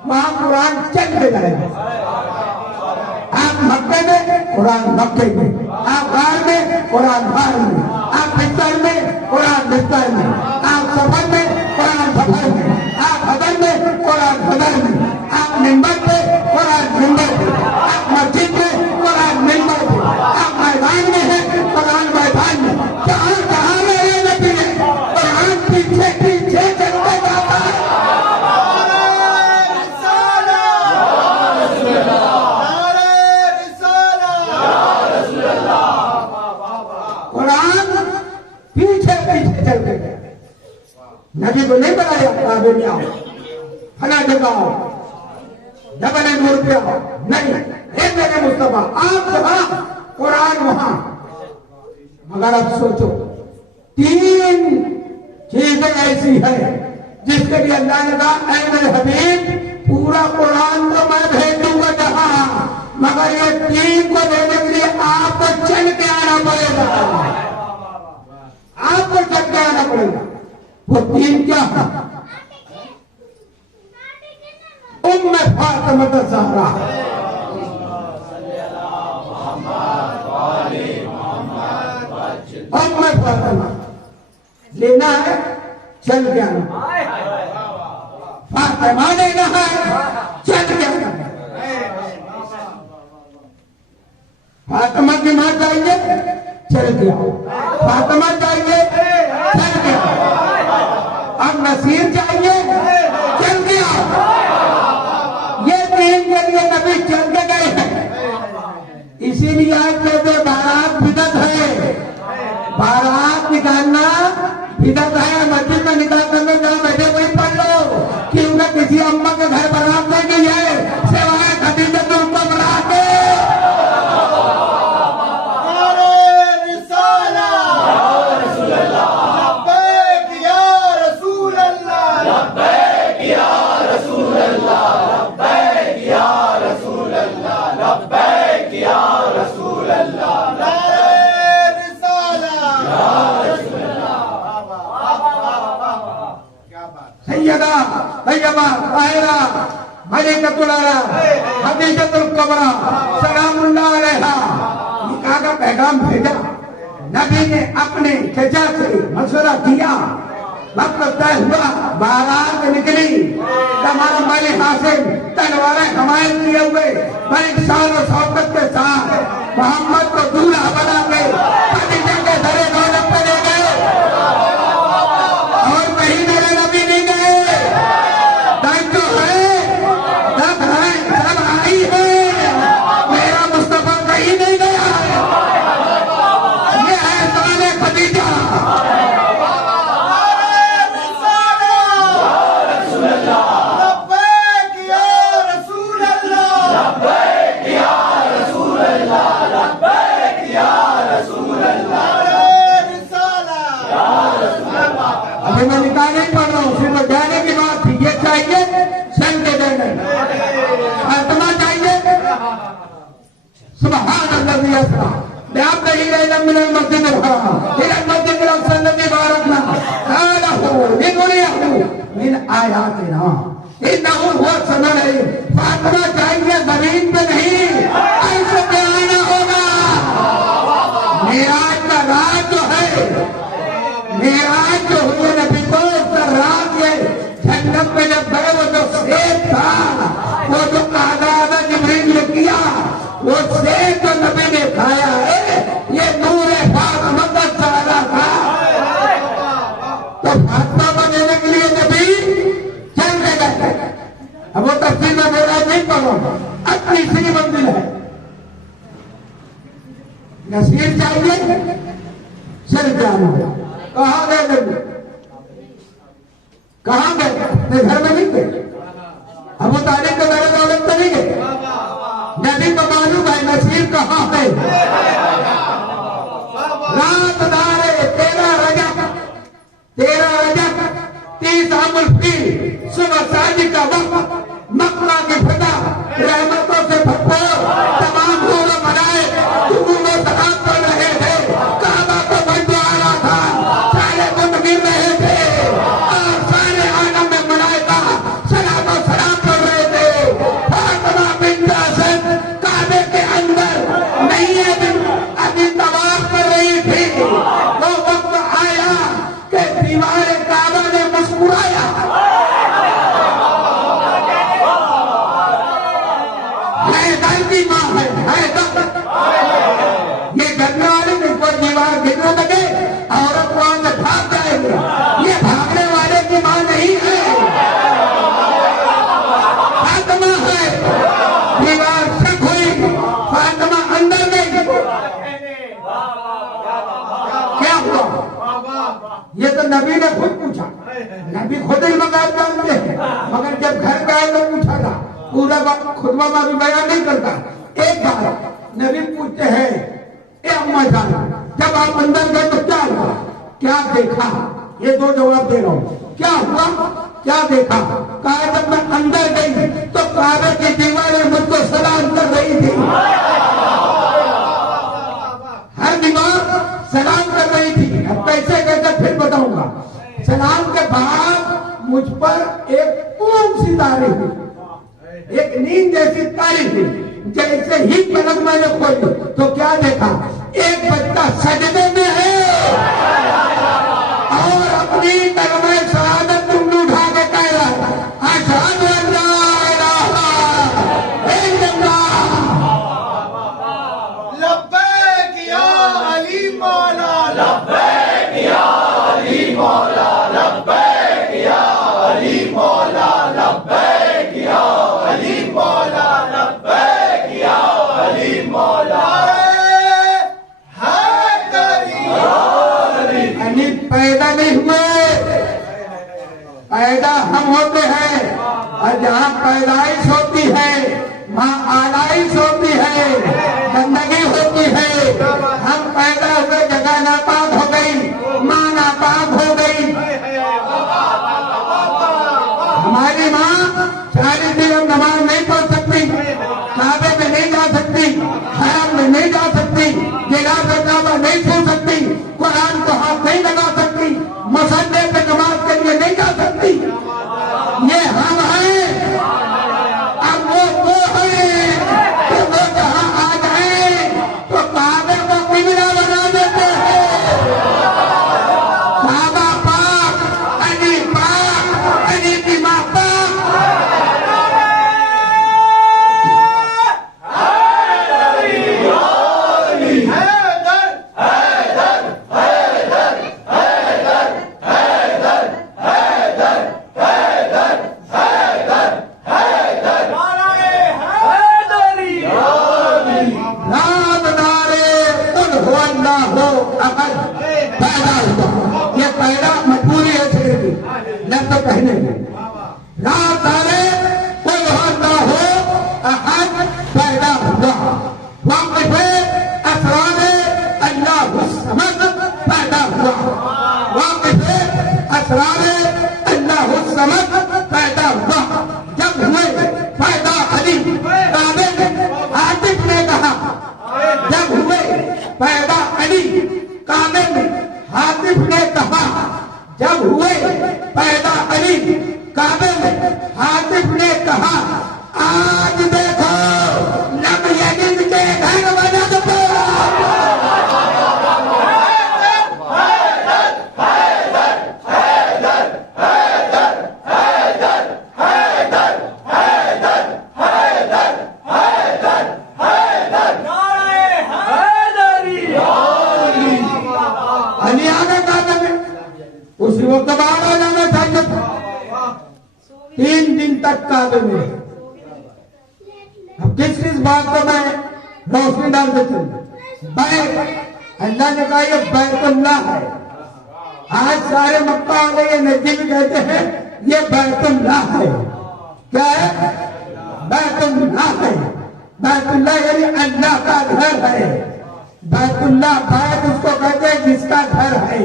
वहां कुरान चल के जाएगा। आप मक्के में, कुरान मक्के में, आप गार में, कुरान गार में, आप बिस्तर में, कुरान बिस्तर में, आप सफर में, कुरान सफर में, आप हदर में, कुरान हदर में, आप मिंबर पे, कुरान मिंबर पे, आप मस्जिद में, कुरान मिंबर पे, आप मैदान में है, कुरान मैदान में, जहां जहां मेरे नबी है कुरान पीछे पीछे चलते जाता है। कुरान पीछे पीछे चलते गए। नबी को नहीं बनाया काबे में आओ, फला जगह आओ, जबल नूर पे आओ, नहीं, हे मेरे मुस्तफा आप जहां कुरान वहां। मगर अब सोचो 3 चीजें ऐसी है जिसके लिए अल्लाह ने कहा ऐ मेरे हबीब पूरा कुरान तो मैं भेजूंगा जहां, मगर ये 3 को देने के लिए आपको चल के आना पड़ेगा, आपको चल के आना पड़ेगा। वो 3 क्या है? उम्मे फातिमा ज़हरा, उम्मे फातिमा लेना है, चल के आना। फातिमा लेना है, चल के आना। फातिमा की मां चाहिए, चल के आओ। फातिमा चाहिए, चल के आओ। अब नसीर चाहिए, चल के आओ। ये 3 के लिए नबी चल के गए हैं। इसीलिए आज कहते बारात बिदअत है, बारात निकालना बिदअत है। मस्जिद में निकाल कर लो, जहां बैठे वही पढ़ लो कि उनका किसी अम्मा के घर बारात नहीं गई है, सिवाय खदीजा तो उनको बुला के। सैयदा तैयबा ताहिरा मलिकतुल आला खदीजतुल कुबरा सलामुल्लाह अलैहा निकाह का पैगाम भेजा। नबी ने अपने चचा से मशवरा किया, वक्त तय हुआ, बारात निकली। तमाम बड़े हासिल तलवारें हमारे किए हुए बड़ी शान और शौकत के साथ मोहम्मद को दूल्हा बना के खदीजा के घरे दौलत पे ले गए। और कहीं मेरे नबी नहीं गए, दर्द जो है, दर्द है, सब आई है, मेरा मुस्तफा कहीं नहीं गया है। ये है शान खदीजा। अभी मैं निकाह नहीं पढ़ रहा हूँ, सिर्फ जाने की बात थी। ये चाहिए सन के देने, फातिमा चाहिए। सुभान अल्लाह असरा बिअब्दिही लैलन मिनल मस्जिदिल हराम इलल मस्जिदिल अक़सा अल्लज़ी बारकना हौलहु लिनुरियहु मिन आयातिना इन्नहु हुवस समीउल अलीम। फातिमा चाहिए, जमीन पे नहीं, ऐसे पे आना होगा। जब गए वो जो शेर था, वो जो आज़ाद जिब्रील ने किया, वो शेर जो नबी ने खाया है, ये नूर फातिमा का चारा था। तो फातिमा को देने के लिए नबी चल गए। अब वो तफसील में मेरा नहीं करूंगा, अपनी सी मंजिल है। नसीर चाहिए, चल जाना। कहाँ गए नबी? कहाँ गए? अपने घर में नहीं गए। अबू तालिब के दौलत दौलत तो नहीं गए। नबी को मालूम है नसीर कहाँ है। रात दारे 13 रजब 30 अमुल फील, सुबह शादी का वक्त, मक्का की फजा रहमतों से भरपूर, तमाम लोग मनाए, दुरूद सलाम कर रहे थे, काबा को बंद आ रहा था, सारे बुत गिर रहे थे और सारे आलम में मलाइका सलाम और सलाम कर रहे थे। फातिमा बिन्त असद काबे के अंदर नहीं अभी तवाफ कर रही थी। वो वक्त आया कि दीवार काबा ने मुस्कुराया। हैदर की मां है, हैदर। ये गन्ना वाले को दीवार गिरने लगे, औरत वहां से भाग जाएगी। ये भागने वाले की मां नहीं है, फातिमा है। दीवार शक हुई, फातिमा अंदर गई। क्या हुआ? ये तो नबी ने खुद पूछा। नबी खुद ही मकान जानते हैं, मगर जब घर गए तो पूछा था। पूरा खुतबा में भी बयान नहीं करता। एक बार नबी पूछते हैं, ए अम्मा जान, जब आप अंदर गए तो क्या हुआ, क्या देखा? ये दो जवाब दे रहा हूँ। क्या हुआ, क्या देखा? कहा जब मैं अंदर गई तो काबे की दीवारें मुझको सलाम कर रही थी। हर दीवार सलाम कर रही थी। अब कैसे कैसे फिर बताऊंगा। सलाम के बाद मुझ पर एक पूर्ण सी तारी हुई, एक नींद जैसी तारी हुई। जैसे ही पलक मैंने खोली तो क्या देखा? एक बच्चा सजदे में है और अपनी कलमे शहादत उंगली उठा के कह रहा है, अशहदु अल्ला इलाहा इल्लल्लाह, लब्बैक या अली मौला, लब्बैक या अली मौला, लब्बैक या अली मौला, लब्बैक या अली मौला, लब्बैक या अली मौला। यानी पैदा नहीं हुए, पैदा हम होते हैं। और जहाँ पैदाइश होती है वहाँ आलाइश होती है, गंदगी होती है। हम पैदा हुए, जगह नापाक हो गई, माँ नापाक हो गई। हमारी माँ 40 दिन नमाज नहीं पढ़ सकती, काबे में नहीं जा सकती, हरम में नहीं जा सकती, गिलाफ काबा नहीं छू सकती, कुरान को हाथ नहीं लगा सकती, मसल्ले पे नमाज के लिए नहीं जा सकती। ये हम हैं। अब वो है कि वो जहाँ आ जाए तो काबे को किबला बना देते हैं। काबा पाक, अली की माँ पाक। ये पहला मजबूरी है शरीर की, न तो कहने में रात आले कोई ना हो अहद पैदा हुआ। वाक़िफ़ असरार अल्लाह समद पैदा हुआ। वाक़िफ़ असरार अल्लाह समद पैदा हुआ। जब हुए पैदा अली, काबे में आतिफ ने कहा। जब हुए पैदा अली, काबे में हातिफ ने कहा। जब हुए पैदा अली, काबे में हातिफ दोबारा जाना चाहिए था। 3 दिन तक काबे में। अब किस बात को मैं रोशनी डाल देती हूँ। बैत अल्लाह ने कहा ये बैतुल्लाह है। आज सारे मक्का वाले ये नजदीक कहते हैं ये बैतुल्लाह है। क्या है? बैतुल्लाह है। बैतुल्लाह यानी अल्लाह का घर है। बैतुल्लाह बैत उसको कहते हैं जिसका घर है,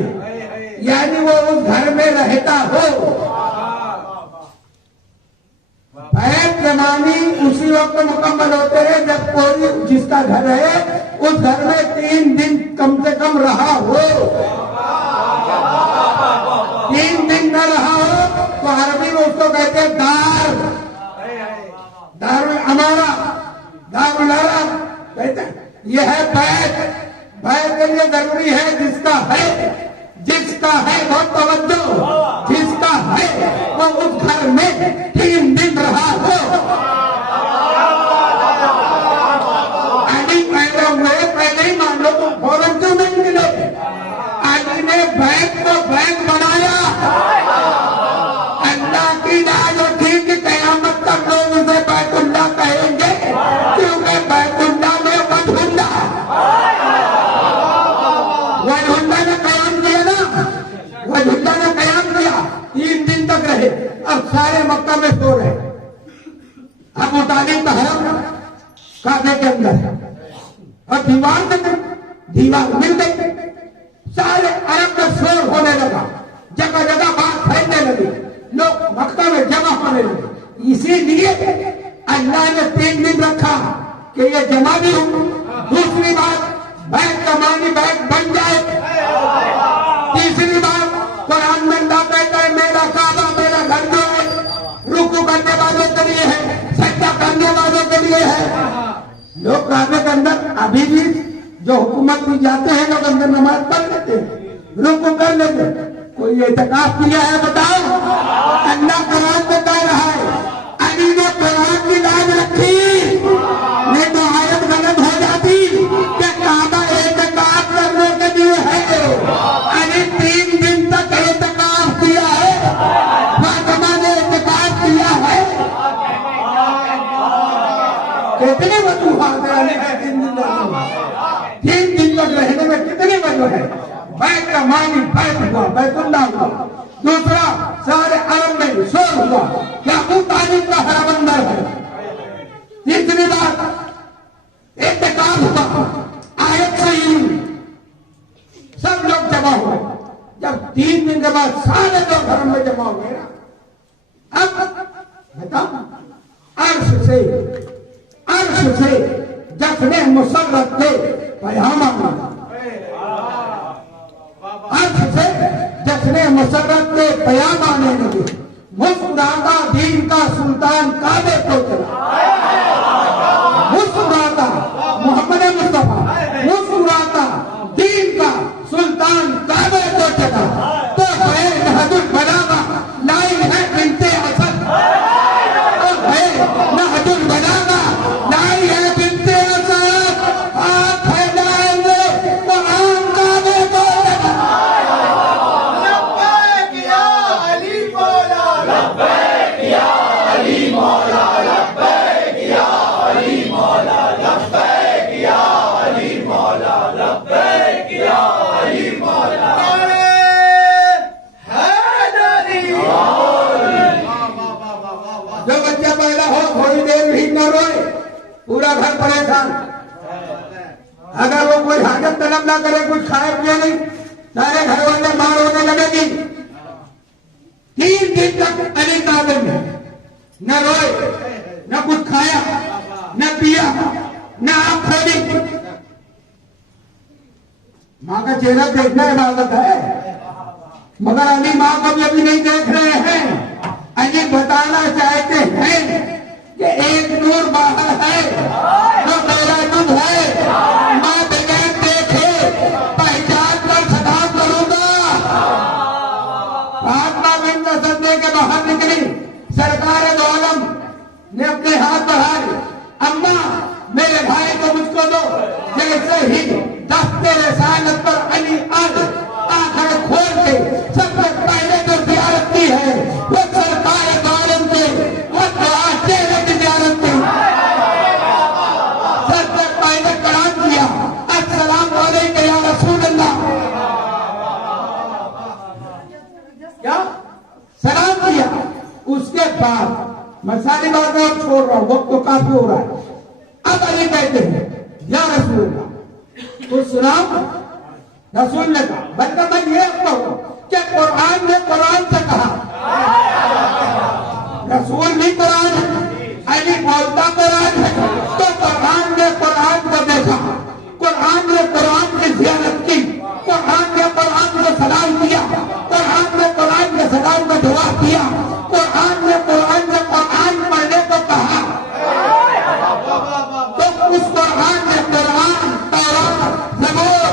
यानी वो उस घर में रहता हो। बैत जमानी उसी वक्त मुकम्मल होते हैं जब कोई जिसका घर है उस घर में 3 दिन कम से कम रहा हो। 3 दिन न रहा हो तो अरबी में उसको कहते हैं दार अमारा, दारुलारा कहते हैं। यह है बैत। बैत के लिए जरूरी है जिसका है वो तवज्जो, जिसका है वो उस घर में 3 दिन रहा हो। अली पैदा हुए पहले ही मान लो तो फौरन क्यों नहीं मिले? अली ने बैत को बैत बनाया। अल्लाह की राज थी कि कयामत तक लोग उसे बैतुल्लाह कहेंगे, क्योंकि बैतुल्लाह में वजहुल्लाह ने कयाम किया ना। वजहुल्लाह ने कयाम किया, 3 दिन तक रहे। अब सारे मक्का में सो रहे। अबू तालिब का हरम काबे के अंदर है और दीवार मिल गई। सारे अरब में शोर होने लगा, जगह जगह बात फैलने लगी, लोग मक्का में जमा होने लगे। इसीलिए अल्लाह ने 3 दिन रखा कि ये जमा भी हो। दूसरी बात बैत का मानी बैत बन जाए। तीसरी बात कुरान में अल्लाह कहता है मेरा काबा मेरा घर जो है रुकू करने वालों के लिए है, सज्जा करने वालों के लिए है। लोग काबे के अंदर अभी भी जो हुकूमत में जाते हैं लोग अंदर नमाज पढ़ लेते हैं, रुकू कर लेते हैं। कोई एतकाफ किया है बताओ? अल्लाह कुरान में कह रहा है। अली ने कुरान की लाज रखी, नहीं तो आयत गलत हो जाती कि काबा एतकाफ करने के लिए है। अली 3 दिन तक एतकाफ किया है, फातिमा ने एतकाफ किया है। कितनी वजूहात है अली के 3 दिन तक? 3 दिन तक रहने में कितनी वजह है? बैत का मानी बैत हुआ, बैतुल्लाह हुआ। दूसरा सारे अरब में शोर हुआ कि अबू तालिब का हरम अंदर है। तीसरी बात इत्तेकाफ हुआ, आयत से ही सब लोग जमा हुए। जब 3 दिन के बाद सारे लोग हरम में जमा हो गए ना, अब बताओ अर्श से जफ्ने मुसर्रत के पैगाम आना, अर्श से जश्ने मुसर्रत के पैगाम आने लगे। मुस्कुराता दीन का सुल्तान काबे को चला, मुस्कुराता मोहम्मद मुस्तफा, मुस्कुराता दीन का सुल्तान काबे को चला। तो नहजुल बलागा लाइन है बिनते असद, तो नहजुल बलागा लाइन है बिनते असद। आप फैलाएंगे कुरान काबे को चला। लब्बैक या अली मौला, लब्बैक या अली मौला, लब्बैक या अली मौला, लब्बैक या अली मौला, लब्बैक या अली मौला। जो बच्चा पैदा हो थोड़ी देर भी न रोए, पूरा घर परेशान। अगर वो कोई हाजत तलब ना करे, कुछ खाए पिए नहीं, सारे घर वाले मार होने लगेगी। 3 दिन तक अली काबे में न रोए, न कुछ खाया, न पिया, न आंख खोली। माँ का चेहरा देखना इबादत है, मगर अली माँ को भी अभी नहीं देख रहे हैं। अली बताना चाहते हैं कि एक नूर बाहर है, जो मेरा नूर है। माँ बगैर देखे पहचान कर सदा करूंगा। फातिमा बिन असद के बाहर निकली, सरकार दो आलम ने अपने हाथ बढ़ाए, अम्मा मेरे भाई को मुझको दो। जैसे ही दफ्तर रिसालत पर अली आंखें खोल के सबसे पहले जो रहा हूँ, वक्त तो काफी हो रहा है। अब अली कहते हैं या रसूलल्लाह, तो सुनाओ। रसूल ने कहा, बल्कि मैं ये कहूँ कि कुरान ने कुरान से कहा, रसूल भी कुरान है, अली बोलता कुरान है, तो कुरान ने कुरान को देखा, कुरान ने कुरान की जियारत की, कुरान ने कुरान को सलाम किया, कुरान ने कुरान के सलाम को जवाब दिया, कुरान ने कुरान से कुरान पढ़ने को कहा। तो उस कुरान ने कुरान, तौरात, ज़बूर,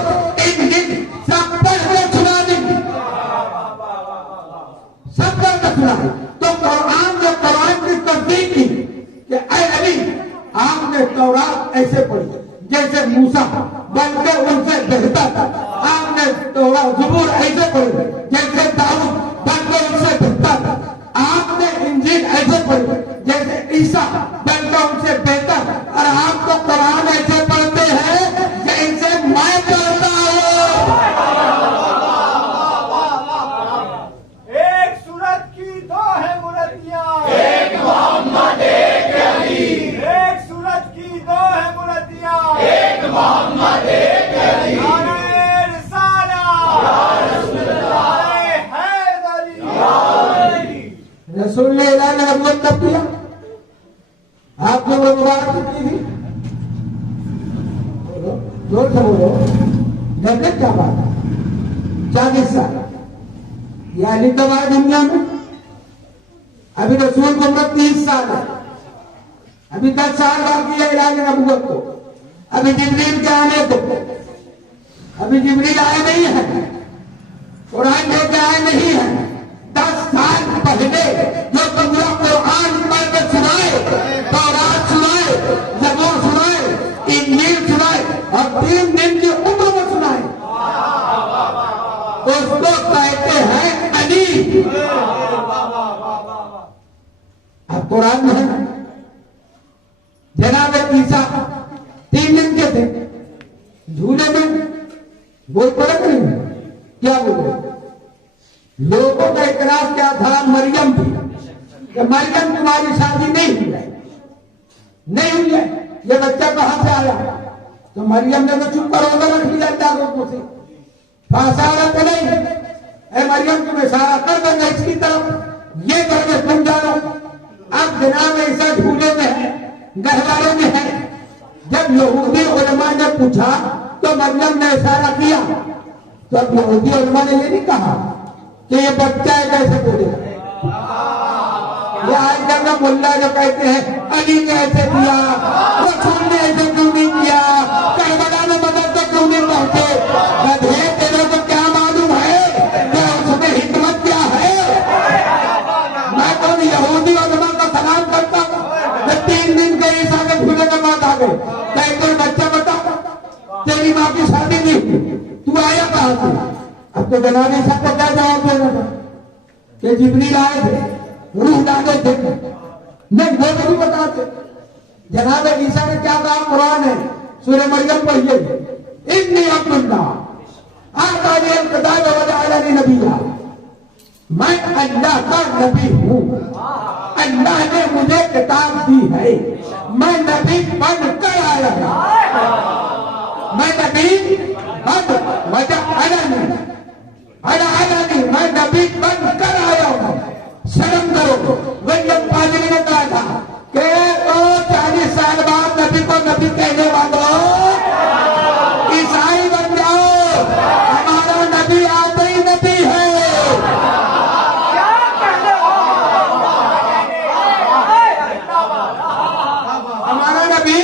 इंजील सब पढ़ के सुना दी, सब पढ़ के सुना दी। तो कुरान ने कुरान की तस्दीक की कि ऐ अली, आपने तौरात ऐसे पढ़ी जैसे मूसा, बल्कि उनसे बेहतर। आपने तौरात ज़बूर ऐसे पढ़ी जैसे दाऊद, बल्कि उनसे बेहतर। आपने इंजील ऐसे पढ़ी जैसे ईसा, बल्कि उनसे बेहतर। और आप तो कुरान ऐसे पढ़ते हैं जैसे मैं पढ़ता हूँ। एक सूरत की दो है मूर्तियां, एक मोहम्मद एक अली। एक सूरत की दो है मूर्तियां, एक मोहम्मद एक अली। नारे रिसालत, या रसूलल्लाह, नारे हैदरी, या अली। रसूल ने ऐलान नबूवत कब किया? आपने वो मुबारक की थी? बोलो, जोर से बोलो, डरने क्या बात है? 40 साल ये अली कब आए दुनिया में? अभी रसूल को उम्र 30 साल है, अभी 10 साल बाकी है ऐलान नबूवत को। अभी जिब्रील के आने को, अभी जिब्रील आए नहीं है, कुरान लेके आए नहीं है। 10 साल पहले जो पूरा कुरान पढ़ के सुनाए, तौरात सुनाए, ज़बूर सुनाए, इंजील सुनाए और 3 दिन की उम्र में सुनाए, उसको कहते हैं अली। अब कुरान में है जनाब ईसा 3 दिन के थे, झूले में बोल पड़े नहीं, क्या बोले? लोगों का इतराज क्या था? मरियम थी कि मरियम तुम्हारी शादी नहीं हुई है, नहीं हुई है, ये बच्चा कहां से आया? तो मरियम ने तो चुप कर रोजा रख लिया लोगों से, फासारा तो नहीं। ए मरियम तुम इशारा कर देंगे इसकी तरफ, ये करके तुम जानो। अब जनाब ऐसा झूले में है, गहवारे में है। जब यहूदी उलमा ने पूछा तो मरियम ने इशारा किया, तो अब यहूदी उलमा ने ये नहीं कहा कि ये बच्चा है कैसे बोलेगा। ये आजकल का मुल्ला जो कहते हैं अली ने ऐसे किया, रसूल ने ऐसे क्यों नहीं किया, करबला में मदद तो क्यों नहीं पहुंचे? गधे तेरे को क्या मालूम है कि उसमें हिकमत क्या है? मैं तो यहूदी उलमा का सलाम करता हूँ, 3 दिन के ईसा के झूले के बाद आ गए, कहते बच्चा बता तेरी माँ की शादी नहीं हुई, तू आया कहां से? अब तो जनाब ईसा को क्या जवाब देना था कि जिब्रील आए थे, रूह डाले थे? नहीं, वो नहीं बताते। जनाब ईसा ने क्या कहा? कुरान है, सूरह मरियम पढ़िए, इन्नी अब्दुल्लाह आतानी अल-किताब व जअलनी नबिय्या, मैं अल्लाह का नबी हूँ, अल्लाह ने मुझे किताब दी है, मैं नबी बनकर आया हूँ, मैं नबी बन वजअलनी, मैं नबी बनकर आया हूँ। शर्म करो, विलियम पादरी ने कहा था कि 40 साल बाद नबी को नबी कहने वालों ईसाई बन जाओ, हमारा नबी आते ही नबी है। हमारा नबी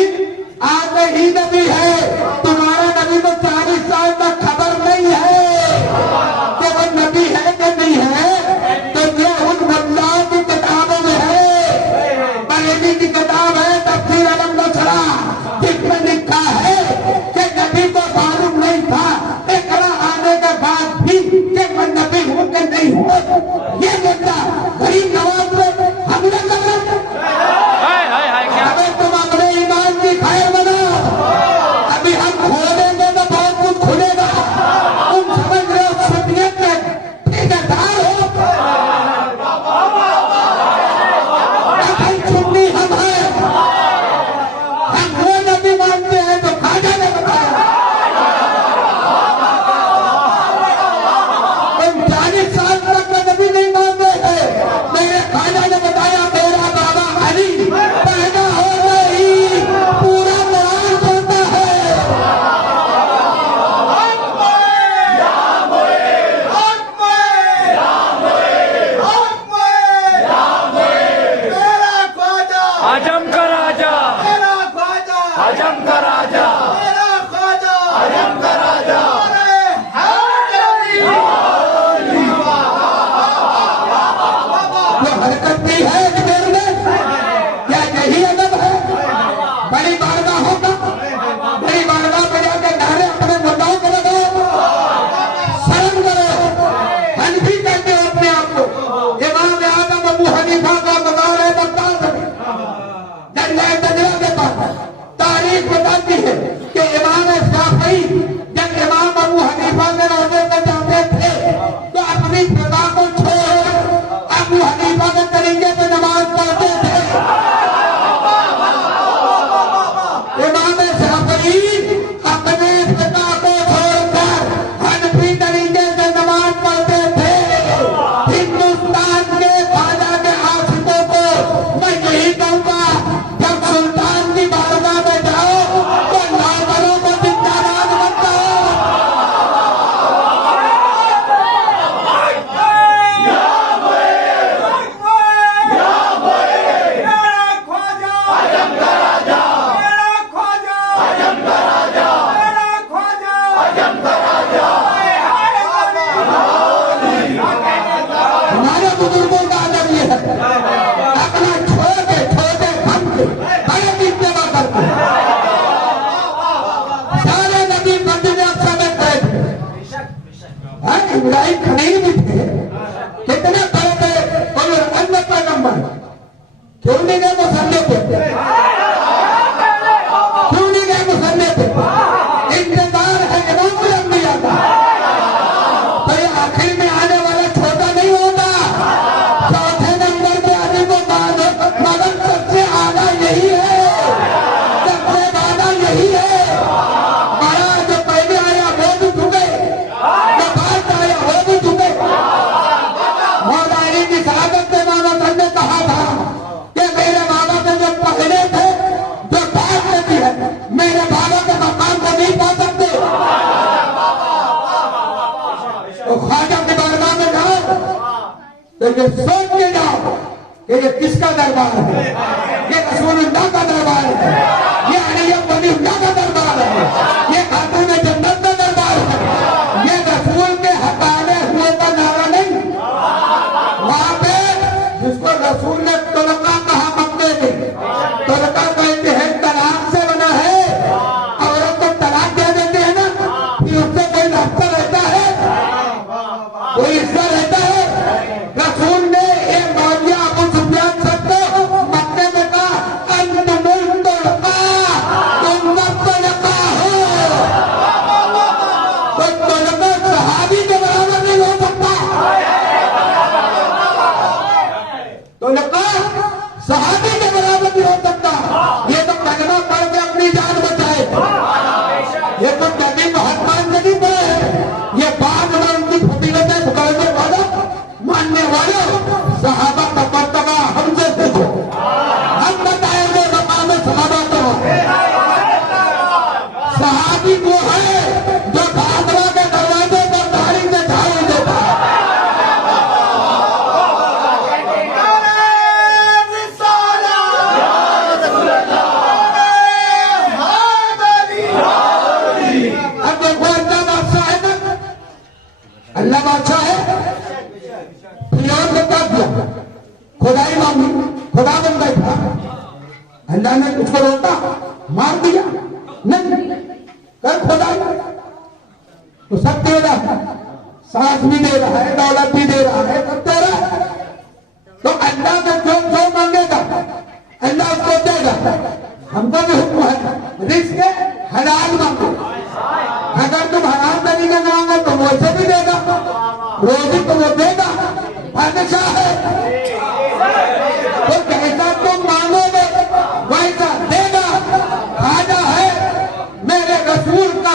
आते ही नबी है, तुम्हारा नबी तो इब्राहिम खलील भी थे, कितने बड़े थे, और अन्य पैगंबर क्यों नहीं गए मुसल्ले पे? क्यों नहीं गए मुसल्ले पे? इंतजार है इमाम अंबिया का, तो ये आखिर में आने वाला छोटा नहीं होगा। चौथे नंबर पे आने को बाद, मगर सबसे आधा यही है, सबसे ज्यादा यही है। बड़ा जो पहले आया वो भी झुके, जो बाद आया वो भी झुके। मौलानी की शहादत से मानो ने कहा था कि मेरे बाबा के जो पहले थे, जो बाद में भी है, मेरे बाबा के मकान को नहीं पा सकते। तो ख्वाजा की बारगाह में जाओ तो ये सोच के जाओ कि ये किसका दरबार है, ये रसूलुल्लाह का दरबार है, ये अली वलीउल्लाह का दरबार है, ये खातून जन्नत का दरबार है, ये रसूल के हटाने हुए का नारा नहीं। वहां पे जिसको रसूल ने तुलका कहा मक्के में, तुलका कहते हैं तलाक से बना है, औरत को तलाक दे देते हैं ना, फिर उससे कोई रास्ता रहता है, कोई हिस्सा रहता है। रसूल ने एक मौलिया अबू सुफियान सबको मक्के में कहा, अंतुमुल तुलका, तुम सब तुलका हो। तो तुलका सहाबी के बराबर नहीं हो सकता, तुलका सहाबी के बराबर नहीं हो सकता। ये तो कलमा पढ़ के अपनी जान बचाए, ये तो नबी मोहम्मद से नहीं पढ़े हैं, ये बाद में उनकी फजीलतें पकड़ने वाला मानने वाले सहाबा का मर्तबा हमसे पूछो, हम बताएंगे मकाम सहाबा को। सहाबी वो है जो भादरा के दरवाजे पर तारीख से झाड़ू देता है। अब देखो अल्लाह बादशाह है ना, अल्लाह बादशाह है, फिरौन ने क्या किया, खुदाई मांगी, खुदा बन बैठा, अल्लाह ने उसको रोका, मार दिया नहीं, कर खुदाई तो सब दे रहा है, सांस भी दे रहा है, दौलत भी दे रहा है, सब दे रहा है। तो अल्लाह को जो जो मांगेगा अल्लाह उसको देगा। हमको भी हुक्म है रिज़्क़ हलाल मांगो, अगर तुम हराम तरीके से मांगो तो वो से भी देगा, रोजी तो वो देगा, बादशाह है। तो जैसा तुम मांगोगे वैसा देगा, खाजा है, मेरे रसूल का